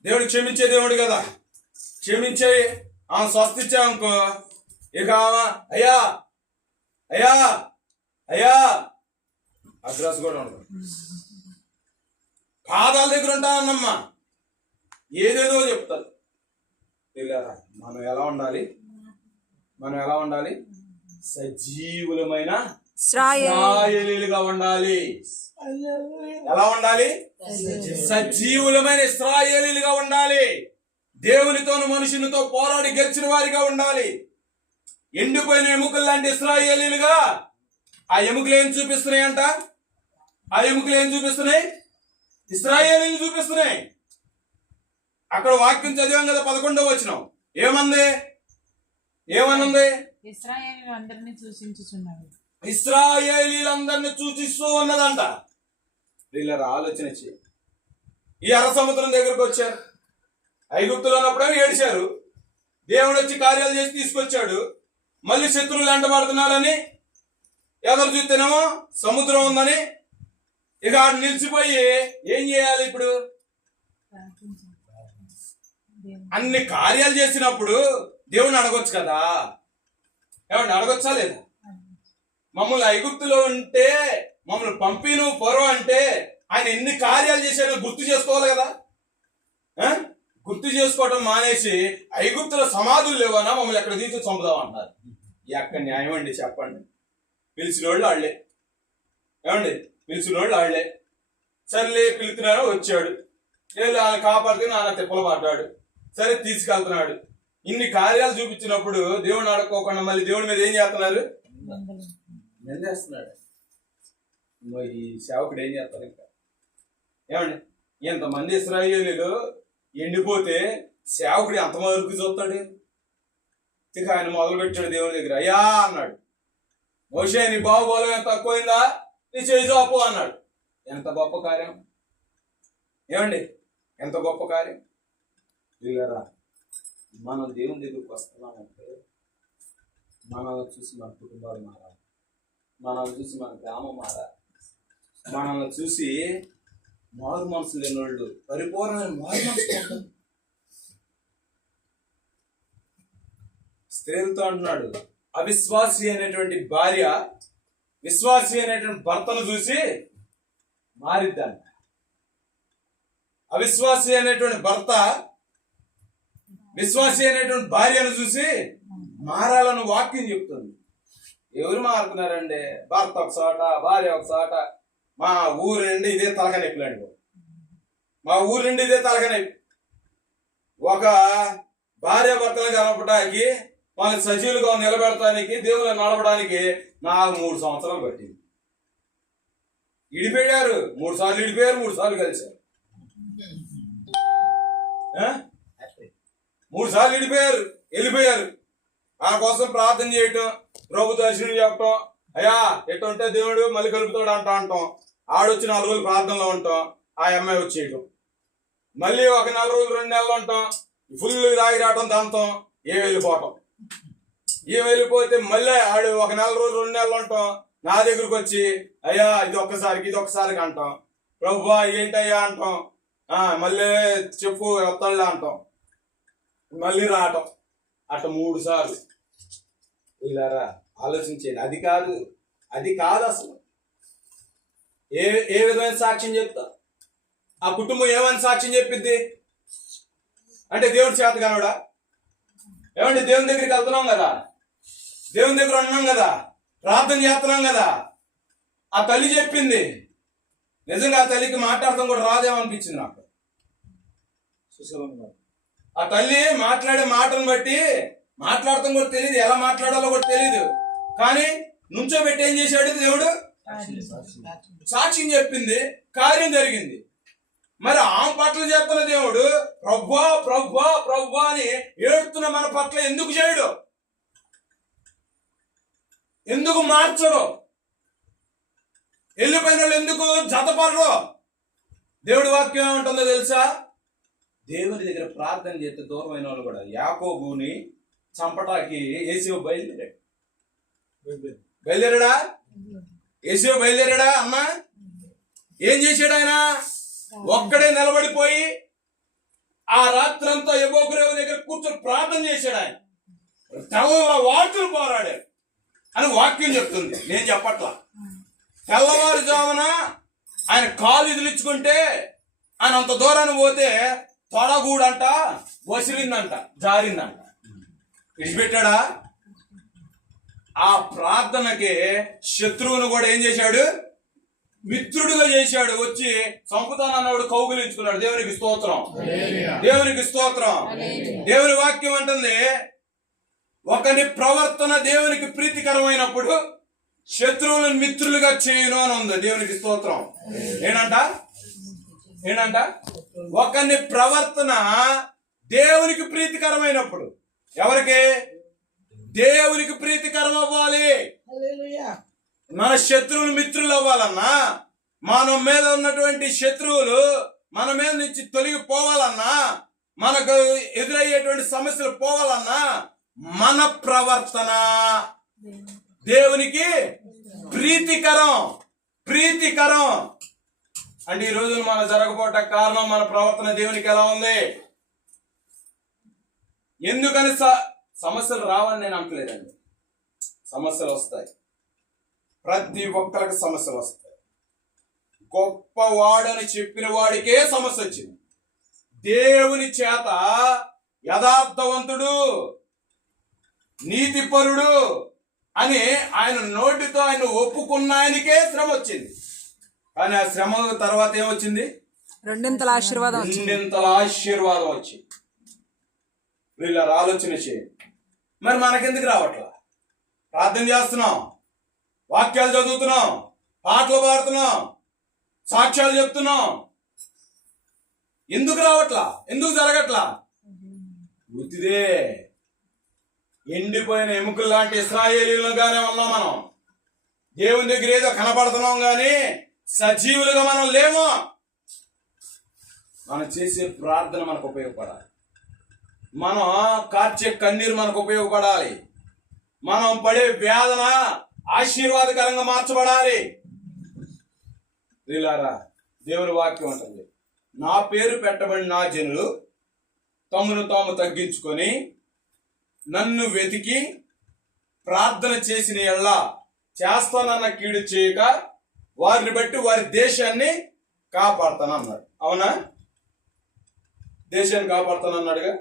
దేవుడు క్షమించే దేవుడు కదా. క్షమించే ఆమె స్వస్థించామనుకో, ఇక అయ్యా అయ్యా అయ్యా అడ్రస్ కూడా ఉండదు, పాదాల దగ్గర ఉంటానమ్మా, ఏదేదో చెప్తారు. మనం ఎలా ఉండాలి? మనం ఎలా ఉండాలి? సజీవులమైన ఇశ్రాయేలీలుగా ఉండాలి. ఎలా ఉండాలి? సజీవులమైన ఇశ్రాయేలీలుగా ఉండాలి. దేవునితోను మనుషునితో పోరాడి గెలిచిన వారిగా ఉండాలి. ఎండిపోయిన ఎముకలు లాంటి ఇశ్రాయేలీలుగా. ఆ ఎముకలు ఏం చూపిస్తున్నాయి అంట? ఆ ఎముకలు ఏం చూపిస్తున్నాయి? ఇశ్రాయేలీలు చూపిస్తున్నాయి. అక్కడ వాక్యం చదివాం కదా, 11వ వచనం ఏమంది? ఏమనుంది? ఇశ్రాయేలీలందరినీ సూచించుచున్నది. ఇశ్రాయేలీలందరినీ సూచిస్తూ ఉన్నదంట. వీళ్ళ ఆలోచన చేయి. ఈ అర సముద్రం దగ్గరకు వచ్చారు. ఐగుప్తులో ఉన్నప్పుడే ఏడిచారు. దేవుడు వచ్చి కార్యాలు చేసి తీసుకొచ్చాడు. మళ్ళీ శత్రువులు వెంటబడుతున్నారని ఎదురు చూస్తేనేమో సముద్రం ఉందని ఇక ఆడు నిలిచిపోయి ఏం చేయాలి ఇప్పుడు? అన్ని కార్యాలు చేసినప్పుడు దేవుని అడగొచ్చు కదా. ఏమంటే అడగొచ్చా లేదా? మమ్మల్ని ఐగుప్తులో ఉంటే మమ్మల్ని పంపిను పొరవ అంటే ఆయన ఎన్ని కార్యాలు చేశాడో గుర్తు చేసుకోవాలి కదా. గుర్తు చేసుకోవటం మానేసి ఐగుప్తుల సమాధులు లేవన్నా మమ్మల్ని ఎక్కడ తీసుకు చంపుదాం అంటారు. ఎక్కడ న్యాయం అండి చెప్పండి? పిలిచిన వాళ్ళు ఆళ్లే. ఏమండి పిలిచిన వాళ్ళు ఆళ్లే. సర్లే పిలుతున్నారో వచ్చాడు, ఆయన కాపాడుతూ నాన్న తిప్పలు పడ్డాడు. సరే తీసుకెళ్తున్నాడు. ఇన్ని కార్యాలు చూపించినప్పుడు దేవుడిని అడుక్కోకుండా మళ్ళీ దేవుడి మీద ఏం చేస్తున్నారు? నిందేస్తున్నాడు. ఈ సేవకుడు ఏం చేస్తారు ఇంకా? ఏమండి ఎంతమంది ఇశ్రాయేలీలు ఎండిపోతే సేవకుడు ఎంతవరకు చూస్తాడు? ఇక ఆయన మొదలు పెట్టాడు దేవుడి దగ్గర. అయ్యా అన్నాడు, మోషే నీ బాహుబలం ఎంత తక్కువైందా, నీ చేయి చాపు అన్నాడు. ఎంత గొప్ప కార్యం! ఏమండి ఎంత గొప్ప కార్యం! వీళ్ళరా, మనం దేవుని దగ్గరికి వస్తున్నామంటే మనల్ని చూసి మన కుటుంబాలు మారాలి, మనల్ని చూసి మన గ్రామం మారాలి, మనల్ని చూసి మారు మనసు లేని వాళ్ళు పరిపూర్ణమైన మారు మనసు. స్త్రీలతో అంటున్నాడు, అవిశ్వాసి అనేటువంటి భార్య విశ్వాసి అనేటువంటి భర్తను చూసి మారిద్దంట. అవిశ్వాసి అనేటువంటి భర్త విశ్వాసి అనేటువంటి భార్యను చూసి మారాలని వాక్యం చెప్తుంది. ఎవరు మారుతున్నారండి? భర్త ఒక చోట, భార్య ఒక చోట. మా ఊరు నుండి ఇదే తలకనెప్పులండి. మా ఊరు నుండి ఇదే తలకనెప్పు. ఒక భార్య భర్తలు కలపడానికి, వాళ్ళని సజీవులుగా నిలబెడటానికి, దేవుని నడపడానికి నాకు 3 సంవత్సరాలు పట్టింది. ఇడిపోయారు, 3 సార్లు ఇడిపోయారు, 3 సార్లు కలిశారు. 3 సార్లు ఇడిపోయారు, వెళ్ళిపోయారు. ఆ కోసం ప్రార్థన చేయటం, ప్రభు దర్శనం చెప్పటం, అయ్యా ఎట్టుంటే దేవుడు మళ్ళీ కలుపుతాడు అంటాం. ఆడొచ్చి 4 రోజులు ప్రార్థనలో ఉంటాం, ఆ అమ్మాయి వచ్చేయటం. మళ్ళీ ఒక 4 రోజులు 2 నెలలు ఉంటాం, ఫుల్ రాగి రావటం, దాంతో వెళ్ళిపోవటం. వెళ్ళిపోతే మళ్ళీ ఆడు ఒక 4 రోజులు 2 నెలలు ఉంటాం, నా దగ్గరకు వచ్చి అయ్యా ఇది ఒక్కసారికి అంటాం, ప్రభువా ఏంటయ్యా అంటాం, మళ్ళీ చెప్పు వస్తాడులే అంటాం, మళ్ళీ రావటం, అట్ట 3 సార్లు. వీళ్ళారా ఆలోచించేది అది కాదు అసలు. ఏ విధమైన సాక్ష్యం చెప్తా? ఆ కుటుంబం ఏమైనా సాక్ష్యం చెప్పిద్ది అంటే దేవుడి చేత కానుడా? ఏమంటే దేవుని దగ్గరికి వెళ్తున్నాం కదా, దేవుని దగ్గర ఉన్నాం కదా, ప్రార్థన చేస్తున్నాం కదా. ఆ తల్లి చెప్పింది, నిజంగా ఆ తల్లికి మాట్లాడటం కూడా రాదేమనిపించింది నాకు. ఆ తల్లి మాట్లాడే మాటను బట్టి మాట్లాడటం కూడా తెలియదు, ఎలా మాట్లాడాలో కూడా తెలియదు. కానీ నుంచోబెట్టి ఏం చేశాడు దేవుడు? సాక్ష్యం చెప్పింది, కార్యం జరిగింది. మరి ఆమె పట్ల చేస్తున్న దేవుడు ప్రభువా ప్రభువా ప్రభువా అని ఏడుతున్న మన పట్ల ఎందుకు చేయడు? ఎందుకు మార్చడు? వెళ్ళిపోయిన వాళ్ళు ఎందుకు జతపడరు? దేవుడి వాక్యం ఏమంటుందో తెలుసా? దేవుని దగ్గర ప్రార్థన చేస్తే దూరమైన వాళ్ళు కూడా యాకోబుని చంపటానికి యేసు బయలుదేరాడా? యేసు బయలుదేరాడా? అమ్మా ఏం చేశాడు ఆయన? ఒక్కడే నిలబడిపోయి ఆ రాత్రంతా యెహోవా దగ్గర కూర్చొని ప్రార్థన చేశాడు. ఆయన తెల్లవారులు పోరాడాడు అని వాక్యం చెప్తుంది, నేను చెప్పట్లా. తెల్లవారుజామున ఆయన కాలు ఇదిలించుకుంటే ఆయన అంత దూరాన్ని పోతే తొడగూడంట వసిలిందంట, జారిందంట. విడిచిపెట్టాడా? ఆ ప్రార్థనకి శత్రువును కూడా ఏం చేశాడు? మిత్రుడుగా చేశాడు. వచ్చి చంపుతానన్నాడు, కౌగులించుకున్నాడు. దేవునికి స్తోత్రం, దేవునికి స్తోత్రం. దేవుని వాక్యం అంటుంది, ఒకని ప్రవర్తన దేవునికి ప్రీతికరమైనప్పుడు శత్రువులను మిత్రులుగా చేయను అని ఉంది. దేవునికి స్తోత్రం. ఏంటంట ఒకని ప్రవర్తన దేవునికి ప్రీతికరమైనప్పుడు, ఎవరికి? దేవునికి ప్రీతికరం అవ్వాలి. మన శత్రువులు మిత్రులు అవ్వాలన్నా, మన మీద ఉన్నటువంటి శత్రువులు మన మీద నుంచి తొలగిపోవాలన్నా, మనకు ఎదురయ్యేటువంటి సమస్యలు పోవాలన్నా మన ప్రవర్తన దేవునికి ప్రీతికరం. అంటే ఈ రోజున మన జరగబోట కారణం మన ప్రవర్తన దేవునికి ఎలా ఉంది? ఎందుకని సమస్యలు రావని నేను అంటలేదండి. సమస్యలు వస్తాయి, ప్రతి ఒక్కరికి సమస్యలు వస్తాయి. గొప్పవాడని చెప్పిన వాడికే సమస్య వచ్చింది. దేవుని చేత యథార్థవంతుడు, నీతిపరుడు అని ఆయన నోటితో ఆయన ఒప్పుకున్న ఆయనకే శ్రమ వచ్చింది. కానీ ఆ శ్రమ తర్వాత ఏమొచ్చింది? రెండింతల ఆశీర్వాదం వచ్చింది. వీళ్ళ ఆలోచన చేయండి. మరి మనకెందుకు రావట్లా? ప్రార్థన చేస్తున్నాం, వాక్యాలు చదువుతున్నాం, పాటలు పాడుతున్నాం, సాక్ష్యాలు చెప్తున్నాం, ఎందుకు రావట్లా? ఎందుకు జరగట్లా? బుద్ధిదే. ఎండిపోయిన ఎముకలు లాంటి ఇశ్రాయేలీలుగానే ఉన్నాం మనం. దేవుని దగ్గర ఏదో కనపడుతున్నాం కానీ సజీవులుగా మనం లేము. మనం చేసే ప్రార్థన మనకు ఉపయోగపడాలి, మనం కార్చే కన్నీరు మనకు ఉపయోగపడాలి, మనం పడే వేదన ఆశీర్వాదకరంగా మార్చబడాలి. వీళ్ళారా దేవుని వాక్యం ఉంటుంది, నా పేరు పెట్టబడిన నా జనులు తమను తాము తగ్గించుకొని నన్ను వెతికి ప్రార్థన చేసిన ఎల్లా చేస్తానన్న కీడు చేయక వారిని బట్టి వారి దేశాన్ని కాపాడుతాను అన్నాడు. అవునా? దేశాన్ని కాపాడుతాను అన్నాడుగా.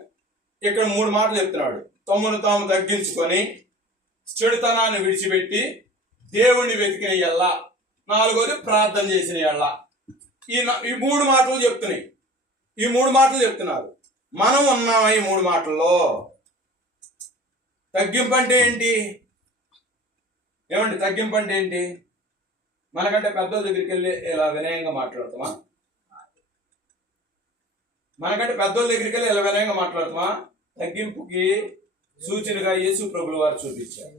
ఇక్కడ 3 మాటలు చెప్తున్నాడు. తమను తాము తగ్గించుకొని చెడుతనాన్ని విడిచిపెట్టి దేవుణ్ణి వెతికిన ఎల్లా, 4వది ప్రార్థన చేసిన ఎల్లా. ఈ 3 మాటలు చెప్తున్నాయి. ఈ 3 మాటలు చెప్తున్నారు. మనం ఉన్నామా ఈ 3 మాటల్లో? తగ్గింపు అంటే ఏంటి? ఏమండి తగ్గింపు అంటే ఏంటి? మనకంటే పెద్దల దగ్గరికి వెళ్ళి ఇలా వినయంగా మాట్లాడుతామా? తగ్గింపుకి సూచనగా యేసు ప్రభుల వారు చూపించారు.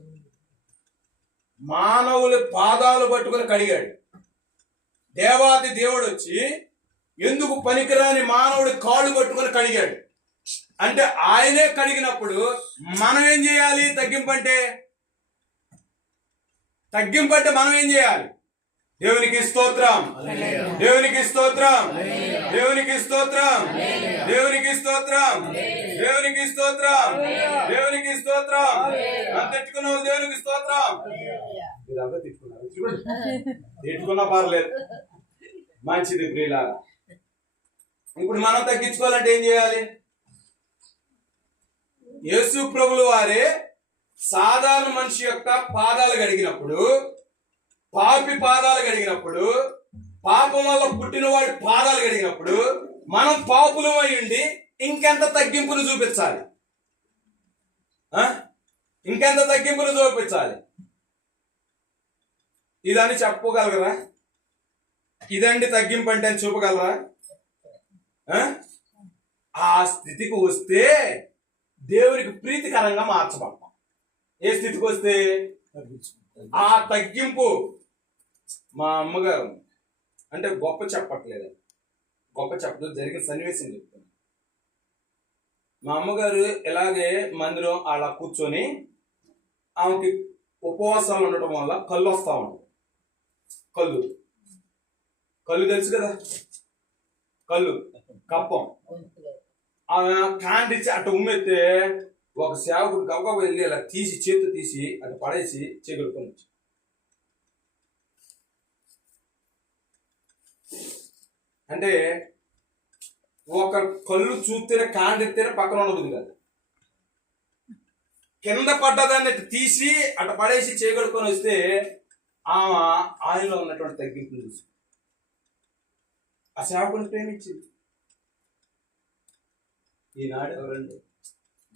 మానవుల పాదాలు పట్టుకొని కడిగాడు. దేవాది దేవుడు వచ్చి ఎందుకు పనికిరాని మానవుడి కాళ్ళు పట్టుకొని కడిగాడు. అంటే ఆయనే కడిగినప్పుడు మనం ఏం చేయాలి? తగ్గింపు అంటే తగ్గింపు అంటే మనం ఏం చేయాలి? దేవునికి స్తోత్రం, దేవునికి స్తోత్రం, దేవునికి స్తోత్రం, దేవునికి స్తోత్రం, దేవునికి స్తోత్రం, దేవునికి స్తోత్రం. తిట్టుకున్నావు, దేవునికి స్తోత్రం. మీరంతా తిట్టుకున్నారు, తిట్టుకున్నా పర్లేదు, మంచిది ప్రియులారా. ఇప్పుడు మనం తగ్గించుకోవాలంటే ఏం చేయాలి? యేసు ప్రభులు వారే సాధారణ మనిషి యొక్క పాదాలు కడిగినప్పుడు, పాపి పాదాలు కడిగినప్పుడు, పాపం వల్ల పుట్టిన వాడి పాదాలు కడిగినప్పుడు మనం పాపులమై ఉండి ఇంకెంత తగ్గింపును చూపించాలి? ఇంకెంత తగ్గింపును చూపించాలి? ఇదని చెప్పగలరా? ఇదండి తగ్గింపు అంటే అని చూపగలరా? ఆ స్థితికి వస్తే దేవునికి ప్రీతికరంగా మార్చబడతాం. ఏ స్థితికి వస్తే? ఆ తగ్గింపు. మా అమ్మగారు అంటే గొప్ప చెప్పట్లేదు, గొప్ప చెప్పదు, జరిగిన సన్నివేశం చెప్తాను. మా అమ్మగారు ఇలాగే మందిరం అలా కూర్చొని ఆమెకి ఉపవాసాలు ఉండటం వల్ల కళ్ళు వస్తా ఉంటాయి. కళ్ళు తెలుసు కదా, కళ్ళు కప్పం. ఆమె కాండిచ్చి అటు ఉమ్మెత్తే ఒక సేవకుడు గబగబ వెళ్ళి అలా తీసి, చేతు తీసి అటు పడేసి చెగులుకొని వచ్చి, అంటే ఒక కళ్ళు చూస్తేనే కాండిస్తేనే పక్కన ఉండదు కదా, కింద పడ్డదాన్ని తీసి అటు పడేసి చేయగలుగుకొని వస్తే ఆమె ఆయనలో ఉన్నటువంటి తగ్గింపు చూసి ఆ సేవకుని ప్రేమించింది. ఈనాడు ఎవరండి?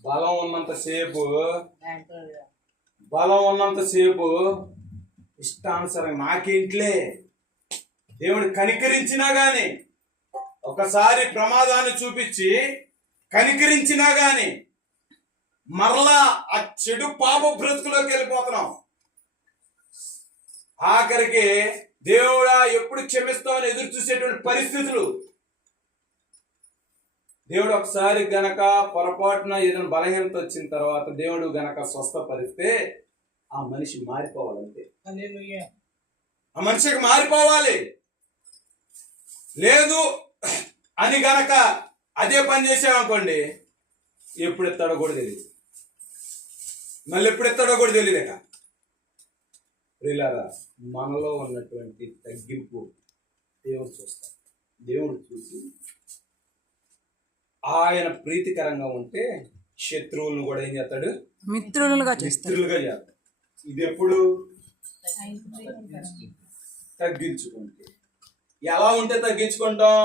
బలం ఉన్నంతసేపు ఇష్టానుసారం నాకేంట్లే. దేవుడు కనికరించినా గాని, ఒకసారి ప్రమాదాన్ని చూపించి కనికరించినా గాని మరలా ఆ చెడు పాప బ్రతుకులోకి వెళ్ళిపోతున్నాం. ఆఖరికి దేవుడా ఎప్పుడు క్షమిస్తామని ఎదురు చూసేటువంటి పరిస్థితులు. దేవుడు ఒకసారి గనక పొరపాటున ఏదైనా బలహీనత వచ్చిన తర్వాత దేవుడు గనక స్వస్థపరిస్తే ఆ మనిషి మారిపోవాలంటే, ఆ మనిషికి మారిపోవాలి. లేదు అని గనక అదే పని చేసామనుకోండి, ఎప్పుడు ఎత్తాడో కూడా తెలియదు, మళ్ళీ ఎప్పుడు ఎత్తాడో కూడా తెలియదేక. ప్రియులారా, మనలో ఉన్నటువంటి తగ్గింపు దేవుడు చూస్తాడు. దేవుడు చూసి ఆయన ప్రీతికరంగా ఉంటే శత్రువులను కూడా ఏం చేస్తాడు? మిత్రులుగా చేస్తాడు. ఇది ఎప్పుడు? తగ్గించుకుంటే. ఎలా ఉంటే తగ్గించుకుంటాం?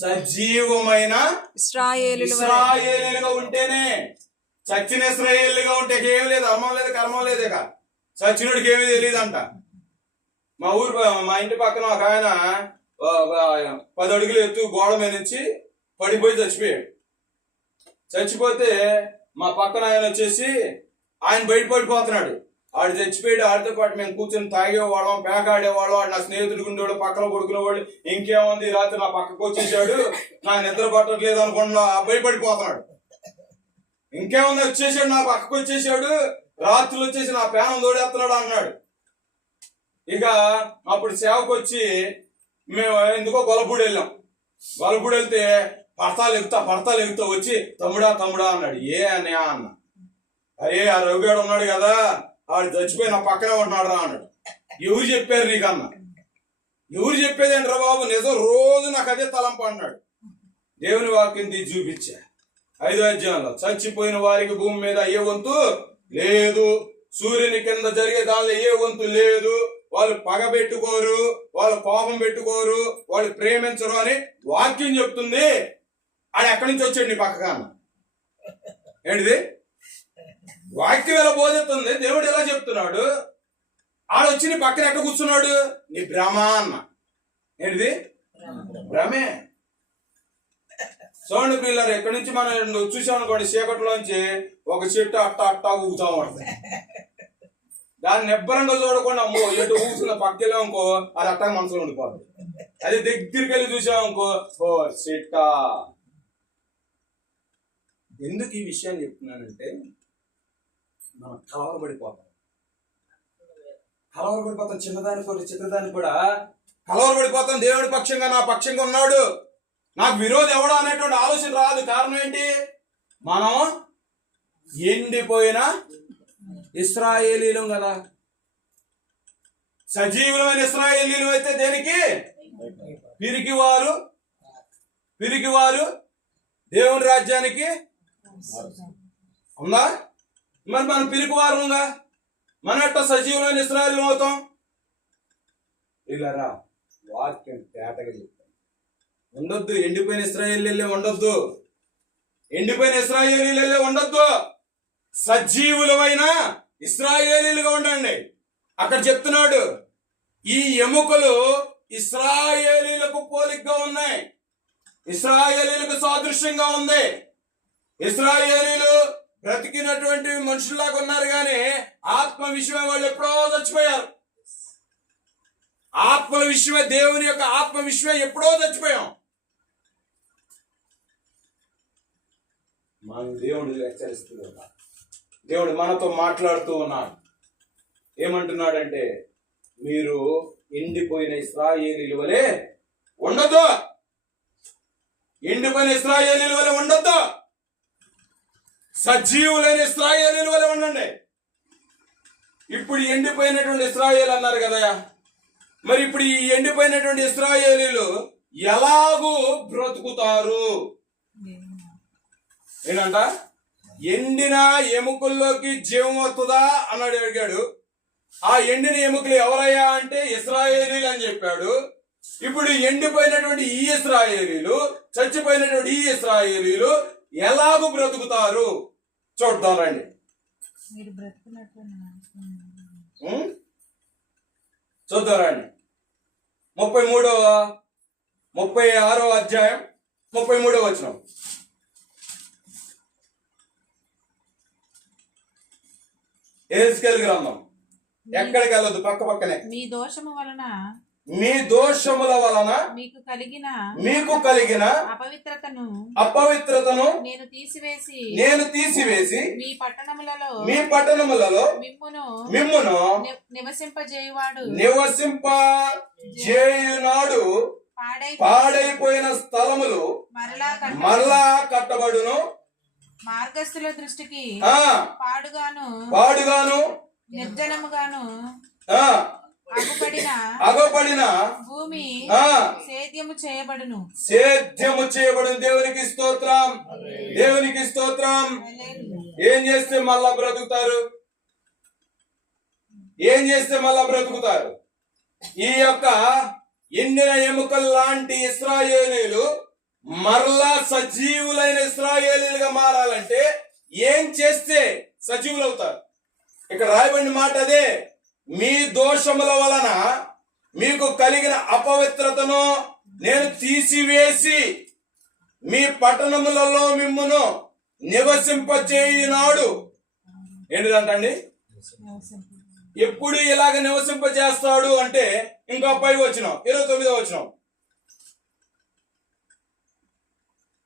సజీవమైన ఇశ్రాయేలుగా ఉంటేనే. చచ్చిన ఇశ్రాయేలుగా ఉంటే ఏం లేదు, అమ్మం లేదు, కర్మం లేదు. ఇక చచ్చినోడికి ఏమీ తెలియదంట. మా ఇంటి పక్కన ఒక ఆయన 10 అడుగులు ఎత్తు గోడ మీద నుంచి పడిపోయి చచ్చిపోయాడు. చచ్చిపోతే మా పక్కన ఆయన వచ్చేసి ఆయన బయటపడిపోతున్నాడు. ఆడు చచ్చిపోయాడు, ఆడితో పాటు మేము కూర్చొని తాగేవాళ్ళం, పేకాడేవాళ్ళం. ఆడు నా స్నేహితుడు ఉండేవాడు, పక్కన కొడుకునేవాడు. ఇంకేముంది, రాత్రి నా పక్కకు వచ్చేసాడు, నా నిద్ర పట్టట్లేదు అనుకున్నా భయపడిపోతున్నాడు. ఇంకేముంది, వచ్చేసాడు, నా పక్కకు వచ్చేసాడు, రాత్రులు వచ్చేసి నా పేనం తోడేస్తున్నాడు అన్నాడు. ఇక అప్పుడు సేవకు వచ్చి మేము ఎందుకో గొల్లపూడి వెళ్ళాం. గొల్లపూడి వెళ్తే పడతాలు ఎగుతా వచ్చి తమ్ముడా అన్నాడు. ఏ అన్నయా అన్న. అరే ఆ రవిగాడు ఉన్నాడు కదా, ఆడు చచ్చిపోయి నా పక్కనే ఉంటున్నాడు రా అన్నాడు. ఎవరు చెప్పారు నీకన్నా? ఎవరు చెప్పేదేంట్రా బాబు, నిజం, రోజు నాకు అదే తలంపు అన్నాడు. దేవుని వాక్యం తీసి చూపించా. 5వ అధ్యాయంలో చచ్చిపోయిన వారికి భూమి మీద ఏ వంతు లేదు, సూర్యుని కింద జరిగే దానిలో ఏ వంతు లేదు. వాళ్ళు పగ పెట్టుకోరు, వాళ్ళు కోపం పెట్టుకోరు, వాళ్ళు ప్రేమించరు అని వాక్యం చెప్తుంది. ఆడు ఎక్కడి నుంచి వచ్చాడు నీ పక్కగా అన్న? ఏంటిది? వాక్యం ఎలా బోధిస్తుంది, దేవుడు ఎలా చెప్తున్నాడు? ఆడొచ్చి నీ పక్కన ఎక్కడ కూర్చున్నాడు? నీ భ్రమ అన్న. ఏంటిది? భ్రమే. చూడండి పిల్లలు, ఎక్కడి నుంచి మనం చూసామనుకోండి, చీకట్లోంచి ఒక చెట్టు అట్టా ఊగుతా ఉంటుంది. దాన్ని నిబ్బరంగా చూడకుండా అమ్మో ఎటు ఊగుతున్న పక్కకెళ్ళామనుకో అది అట్టా మనసులో ఉండిపోతుంది. అది దగ్గరికి వెళ్ళి చూసామనుకో, ఓ చెట్టా. ఎందుకు ఈ విషయాన్ని చెప్తున్నానంటే మనం కలవరపడిపోతాం. కలవరపడిపోతాం, చిన్నదానికి కూడా కలవరపడిపోతాం. దేవుడి పక్షంగా నా పక్షంగా ఉన్నాడు, నాకు విరోధి ఎవడో అనేటువంటి ఆలోచన రాదు. కారణం ఏంటి? మనం ఎండిపోయిన ఇశ్రాయేలీలం కదా. సజీవులమైన ఇశ్రాయేలీలు అయితే దేనికి? పిరికివారు దేవుని రాజ్యానికి ఉందా? మరి మనం పిరికివారుగా మన ఎట్ట సజీవులైన ఇశ్రాయేలు అవుతాం? ఇలారా వాక్యం తేటగా చెప్తాం. ఉండొద్దు, ఎండిపోయిన ఇశ్రాయేలీలే ఉండొద్దు, ఎండిపోయిన ఇశ్రాయేలీలే ఉండొద్దు. సజీవులమైన ఇశ్రాయేలీలుగా ఉండండి. అక్కడ చెప్తున్నాడు, ఈ ఎముకలు ఇశ్రాయేలీలకు పోలికగా ఉన్నాయి, ఇశ్రాయేలీలకు సాదృశ్యంగా ఉంది. ఇశ్రాయేలీలు బ్రతికినటువంటి మనుషుల్లాగా ఉన్నారు, కానీ ఆత్మ విషయమే వాళ్ళు ఎప్పుడో చచ్చిపోయారు. ఆత్మ విషయమే, దేవుని యొక్క ఆత్మ విషయమే ఎప్పుడో చచ్చిపోయాం. మన దేవుడు హెచ్చరిస్తున్నాడు, దేవుడు మనతో మాట్లాడుతూ ఉన్నాడు. ఏమంటున్నాడంటే, మీరు ఎండిపోయిన ఇశ్రాయేలీల వలె ఉండొద్దు, ఎండిపోయిన ఇశ్రాయేలీల వలె ఉండొద్దు, సజీవులైన ఇశ్రాయేలీల వలె ఉండండి. ఇప్పుడు ఎండిపోయినటువంటి ఇశ్రాయేలు అన్నారు కదా, మరి ఇప్పుడు ఈ ఎండిపోయినటువంటి ఇశ్రాయేలీలు ఎలాగూ బ్రతుకుతారు? ఏంటంట? ఎండిన ఎముకల్లోకి జీవం వస్తుందా అన్నాడు, అడిగాడు. ఆ ఎండిన ఎముకలు ఎవరయ్యా అంటే ఇశ్రాయేలీలు అని చెప్పాడు. ఇప్పుడు ఎండిపోయినటువంటి ఈ ఇశ్రాయేలీలు, చచ్చిపోయినటువంటి ఈ ఇశ్రాయేలీలు ఎలాగూ బ్రతుకుతారు చూద్దాం రండి. చూద్దాం రండి. 36వ అధ్యాయం 33వ వచనం. ఎహెజ్కేలు గ్రంథం. ఎక్కడికి వెళ్ళదు, పక్క పక్కనే. మీ దోషము వలన, మీ దోషముల వలన మీకు కలిగిన అపవిత్రతను నేను తీసివేసి మీ పట్టణములలో మిమ్మును నివసింపజేయునాడు పాడైపోయిన స్థలములు మరలా కట్టబడును. మార్గస్థుల దృష్టికి పాడుగాను నిర్జనముగాను అగుపడిన భూమి సేద్యము చేయబడును. దేవునికి స్తోత్రం, దేవునికి స్తోత్రం. ఏం చేస్తే మళ్ళా బ్రతుకుతారు? ఏం చేస్తే మళ్ళా బ్రతుకుతారు? ఈ యొక్క ఎండిన ఎముకలు లాంటి ఇశ్రాయేలీలు మరలా సజీవులైన ఇశ్రాయేలీలుగా మారాలంటే ఏం చేస్తే సజీవులు అవుతారు? ఇక్కడ రాయబడిన మాట అదే. మీ దోషముల వలన మీకు కలిగిన అపవిత్రతను నేను తీసివేసి మీ పట్టణములలో మిమ్మును నివసింపజేయునాడు. ఏంటిదంటండి? ఎప్పుడు ఇలాగ నివసింపజేస్తాడు అంటే ఇంకా పై వచనం 29వ వచనం.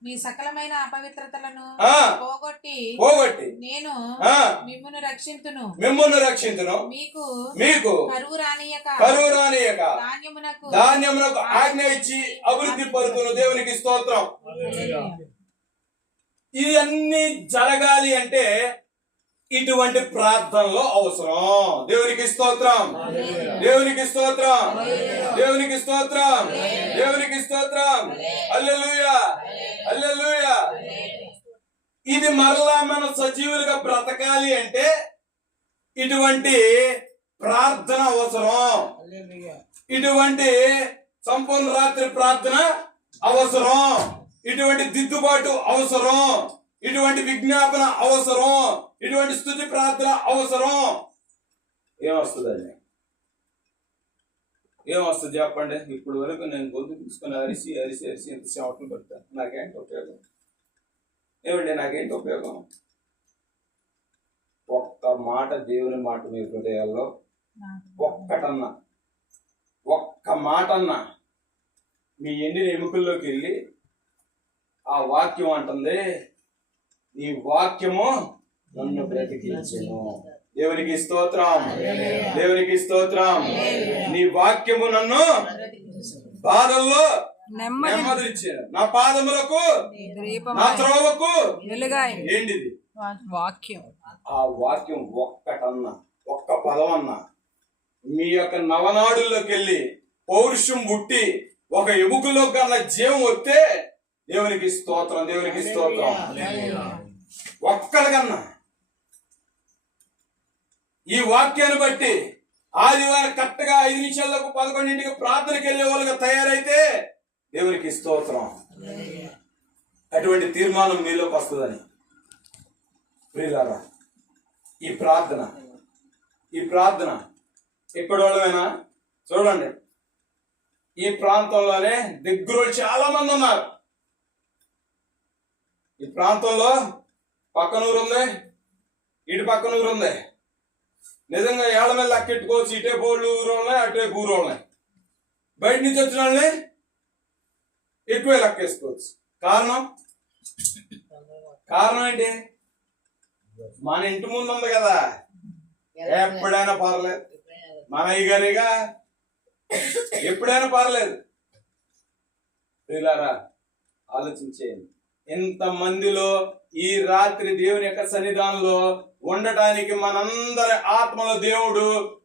మీ సకలమైన అపవిత్రతలను పోగొట్టి నేను మిమ్మును రక్షింతును. మీకు కరువు రానియక ధాన్యమునకు ఆజ్ఞ ఇచ్చి అభివృద్ధి పరుతును. దేవునికి స్తోత్రం. ఇవన్నీ జరగాలి అంటే ఇటువంటి ప్రార్థనలో అవసరం. దేవునికి స్తోత్రం, దేవునికి స్తోత్రం, దేవునికి స్తోత్రం, దేవునికి స్తోత్రం. హల్లెలూయా, హల్లెలూయా. ఇది మరలా మనం సజీవులుగా బ్రతకాలి అంటే ఇటువంటి ప్రార్థన అవసరం, ఇటువంటి సంపూర్ణ రాత్రి ప్రార్థన అవసరం, ఇటువంటి దిద్దుబాటు అవసరం, ఇటువంటి విజ్ఞాపన అవసరం, ఇటువంటి స్తుతి ప్రార్థన అవసరం. ఏమొస్తుందండి? ఏమొస్తుంది చెప్పండి? ఇప్పుడు వరకు నేను గొంతు తీసుకుని అరిసి ఇంత చెమటలు పెడతాను. నాకేంటి ఉపయోగం? ఏమండి నాకేంటి ఉపయోగం? ఒక్క మాట, దేవుని మాట మీ హృదయాల్లో ఒక్క మాట అన్నా మీ ఎండిన ఎముకల్లోకి వెళ్ళి ఆ వాక్యం అంటుంది, నీ వాక్యము నన్ను బ్రతికించెను. దేవునికి స్తోత్రం, దేవునికి స్తోత్రం. నీ వాక్యము నన్ను బాధల్లో నెమ్మదిచ్చాను, నా పాదములకు నా త్రోవకు ఏంటిది వాక్యం. ఆ వాక్యం ఒక్కటన్నా, ఒక్క పదమన్నా మీ యొక్క నవనాడుల్లోకి వెళ్ళి పౌరుషం పుట్టి ఒక ఎముకలో కన్నా జీవం వస్తే దేవునికి స్తోత్రం, దేవునికి స్తోత్రం. ఒక్కడికన్నా ఈ వాక్యాన్ని బట్టి ఆదివారం కరెక్ట్గా 5 నిమిషాలకు 11ంటికి ప్రార్థనకి వెళ్ళే వాళ్ళుగా తయారైతే దేవునికి స్తోత్రం. అటువంటి తీర్మానం మీలోకి వస్తుందని ప్రియులారా, ఈ ప్రార్థన ఇక్కడ వాళ్ళమైనా చూడండి, ఈ ప్రాంతంలోనే దగ్గరోళ్ళు చాలా మంది ఉన్నారు. ఈ ప్రాంతంలో పక్కనూరు ఉంది, ఇటు పక్కనూరు ఉంది. నిజంగా ఏళ్ల మీద లెక్కెట్టుకోవచ్చు, ఇటే బోళ్ళు ఊరు ఉన్నాయి, అటే ఊరు ఉన్నాయి. బయట నుంచి వచ్చిన వాళ్ళని ఎక్కువే లెక్కేసుకోవచ్చు. కారణం ఏంటి? మన ఇంటి ముందు ఉంది కదా, ఎప్పుడైనా పర్లేదు, మన అయ్యగారిగా ఎప్పుడైనా పర్లేదు. ప్రియులారా, ఆలోచించేయండి. ఇంతమందిలో ఈ రాత్రి దేవుని యొక్క సన్నిధానంలో ఉండటానికి మనందరి ఆత్మలో దేవుడు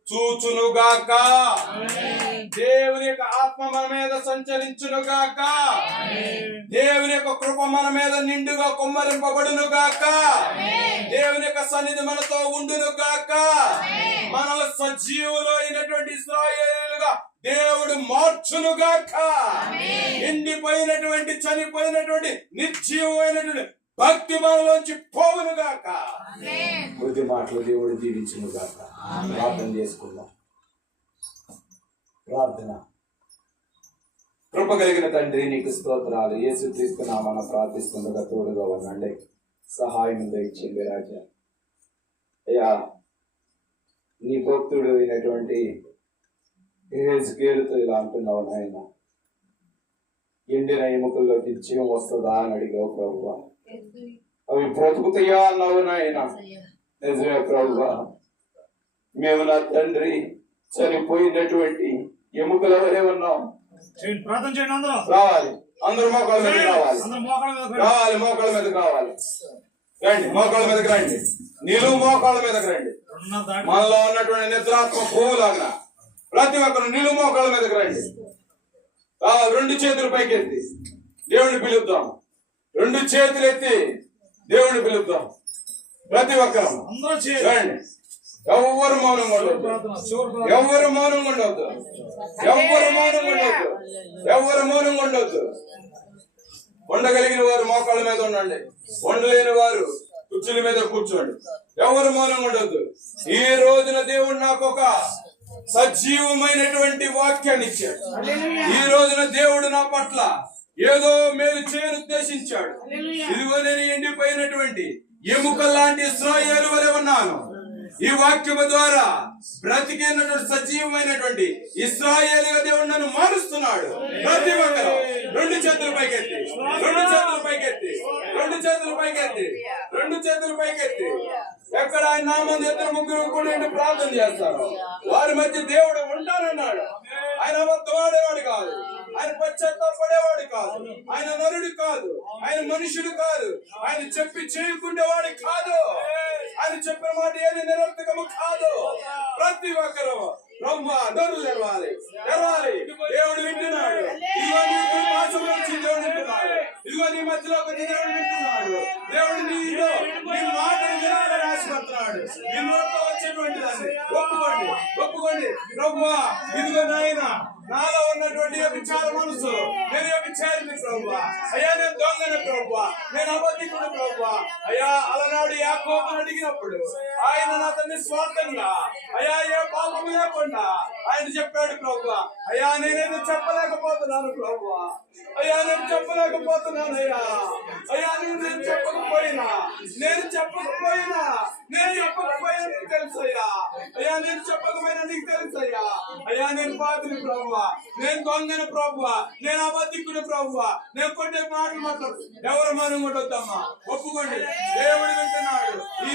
చూచునుగాక. దేవుని యొక్క ఆత్మ మన మీద సంచరించునుగాక. దేవుని యొక్క కృప మన మీద నిండుగా కుమ్మరింపబడునుగాక. దేవుని యొక్క సన్నిధి మనతో ఉండునుగాక. మనలో సజీవులు అయినటువంటి ఇశ్రాయేలుగా దేవుడు మార్చునుగాక. ఎండిపోయినటువంటి, చనిపోయినటువంటి, నిర్జీవమైనటువంటి భక్తి మనలోంచి పోవునుగాక. కొద్ది మాటలు దేవుడు దీవించునుగాక. ప్రార్థన చేసుకుందాం. ప్రార్థన. కృప కలిగిన తండ్రి, నీకు స్తోత్రాలు. యేసుక్రీస్తు నామమున ప్రార్థిస్తుండగా తోడుగా ఉండండి, సహాయం దయచేయండి రాజా. అయ్యా, నీ భక్తుడు అయినటువంటి హెజ్కేలుతో ఇలా అంటున్నావు నాయన, ఎండిన ఎముకల్లోకి జీవం వస్తుందా అని అడిగావు ప్రభువా. అవి బ్రతుకుతాయా అన్నావు నాయన. నిజమే ప్రభువా, మేము నా తండ్రి చనిపోయినటువంటి ఎముకల వలె ఉన్నాం. రావాలి, అందరూ మోకాళ్ళ మీద రావాలి, మోకాళ్ళ మీదకి రావాలి. రండి, మోకాళ్ళ మీదకి రండి, నిలువు మోకాళ్ళ మీదకి రండి. మనలో ఉన్నటువంటి నిద్రాత్మ పోలాగా ప్రతి ఒక్కరు నిలువు మోకాళ్ళ మీదకి రండి. 2 చేతులు పైకెత్తి దేవుడిని పిలుద్దాం. 2 చేతులు ఎత్తి దేవుడిని పిలుద్దాం. ప్రతి ఒక్కరు రండి. ఎవ్వరు మౌనంగా ఉండవద్దు, ఎవ్వరు మౌనంగా ఉండవద్దు, ఎవ్వరు మౌనంగా ఉండవద్దు, ఎవ్వరు మౌనంగా ఉండవద్దు. ఉండగలిగిన వారు మోకాళ్ళ మీద ఉండండి, ఉండలేని వారు కుర్చీల మీద కూర్చోండి. ఎవరు మౌనంగా ఉండవద్దు. ఈ రోజున దేవుడు నాకు ఒక సజీవమైనటువంటి వాక్యాన్ని ఇచ్చాడు. ఈ రోజున దేవుడు నా పట్ల ఏదో మేలు చేయను ఉద్దేశించాడు. ఇదిగో నేను ఎండిపోయినటువంటి ఎముక లాంటి ఇశ్రాయేలు వలె ఉన్నాను. ఈ వాక్యము ద్వారా బ్రతికినటువంటి సజీవమైనటువంటి ఇశ్రాయేలుగా దేవుడు నన్ను మారుస్తున్నాడు. ప్రతి ఒక్కరు 2 చేతులు పైకెత్తి, 2 చేతులు పైకెత్తి, 2 చేతులు పైకెత్తి, 2 చేతులు పైకెత్తి. ఎక్కడ ఆయన నామం 2-3 కూడా ప్రార్థన చేస్తారు, వారి మధ్య దేవుడు ఉంటానన్నాడు. ఆయన అబద్ధమాడేవాడు కాదు, ఆయన పశ్చాత్తాపడేవాడు కాదు, ఆయన నరుడు కాదు, ఆయన మనుషుడు కాదు, ఆయన చెప్పి చేయకుండేవాడు కాదు, ఆయన చెప్పిన మాట ఏది నిరర్థకము కాదు. ప్రతి ఒక్కరు బ్రహ్మ నోరు తెరవాలి, దేవుడు వింటున్నాడు. ఇదిగో నీ మాసంలో వచ్చి దేవుడు వింటున్నాడు. ఇదిగో నీ మధ్యలో వచ్చి దేవుడు వింటున్నాడు. దేవుడు నీలో నీ మాటను వినాలని ఆశపడుతున్నాడు. నీ నోట్లో వచ్చేటువంటి దాన్ని ఒప్పుకోండి. బ్రహ్మ ఇదిగో నాయన, నాలో ఉన్నటువంటి విచార మనసు, నేను విచారింది ప్రభువా. అయ్యా, నేను దొంగను ప్రభువా, నేను అబద్ధికుడు ప్రభువా. అయ్యా, అలనాడు యాకోబును అడిగినప్పుడు ఆయన అతన్ని స్వార్థంగా, అయ్యా ఏ పాపము లేకుండా ఆయన చెప్పాడు ప్రభువా. అయ్యా, నేనేదో చెప్పలేకపోతున్నాను ప్రభువా. అయ్యా, నేను చెప్పలేకపోతున్నాను. అయ్యా నేను చెప్పకపోయినా నీకు తెలుసయ్యా. అయ్యా, నేను చెప్పకపోయినా నీకు తెలుసయ్యా. అయ్యా, నేను పాపిని ప్రభువా, నేను దొంగను ప్రభువా, నేను అబద్ధికుడు ప్రభువా, నేను కొట్టే మాటలు మాట్లాడు. ఎవరు మనం కొట్టొద్దమ్మా, ఒప్పుకోండి. దేవుడు వింటున్నాడు. ఈ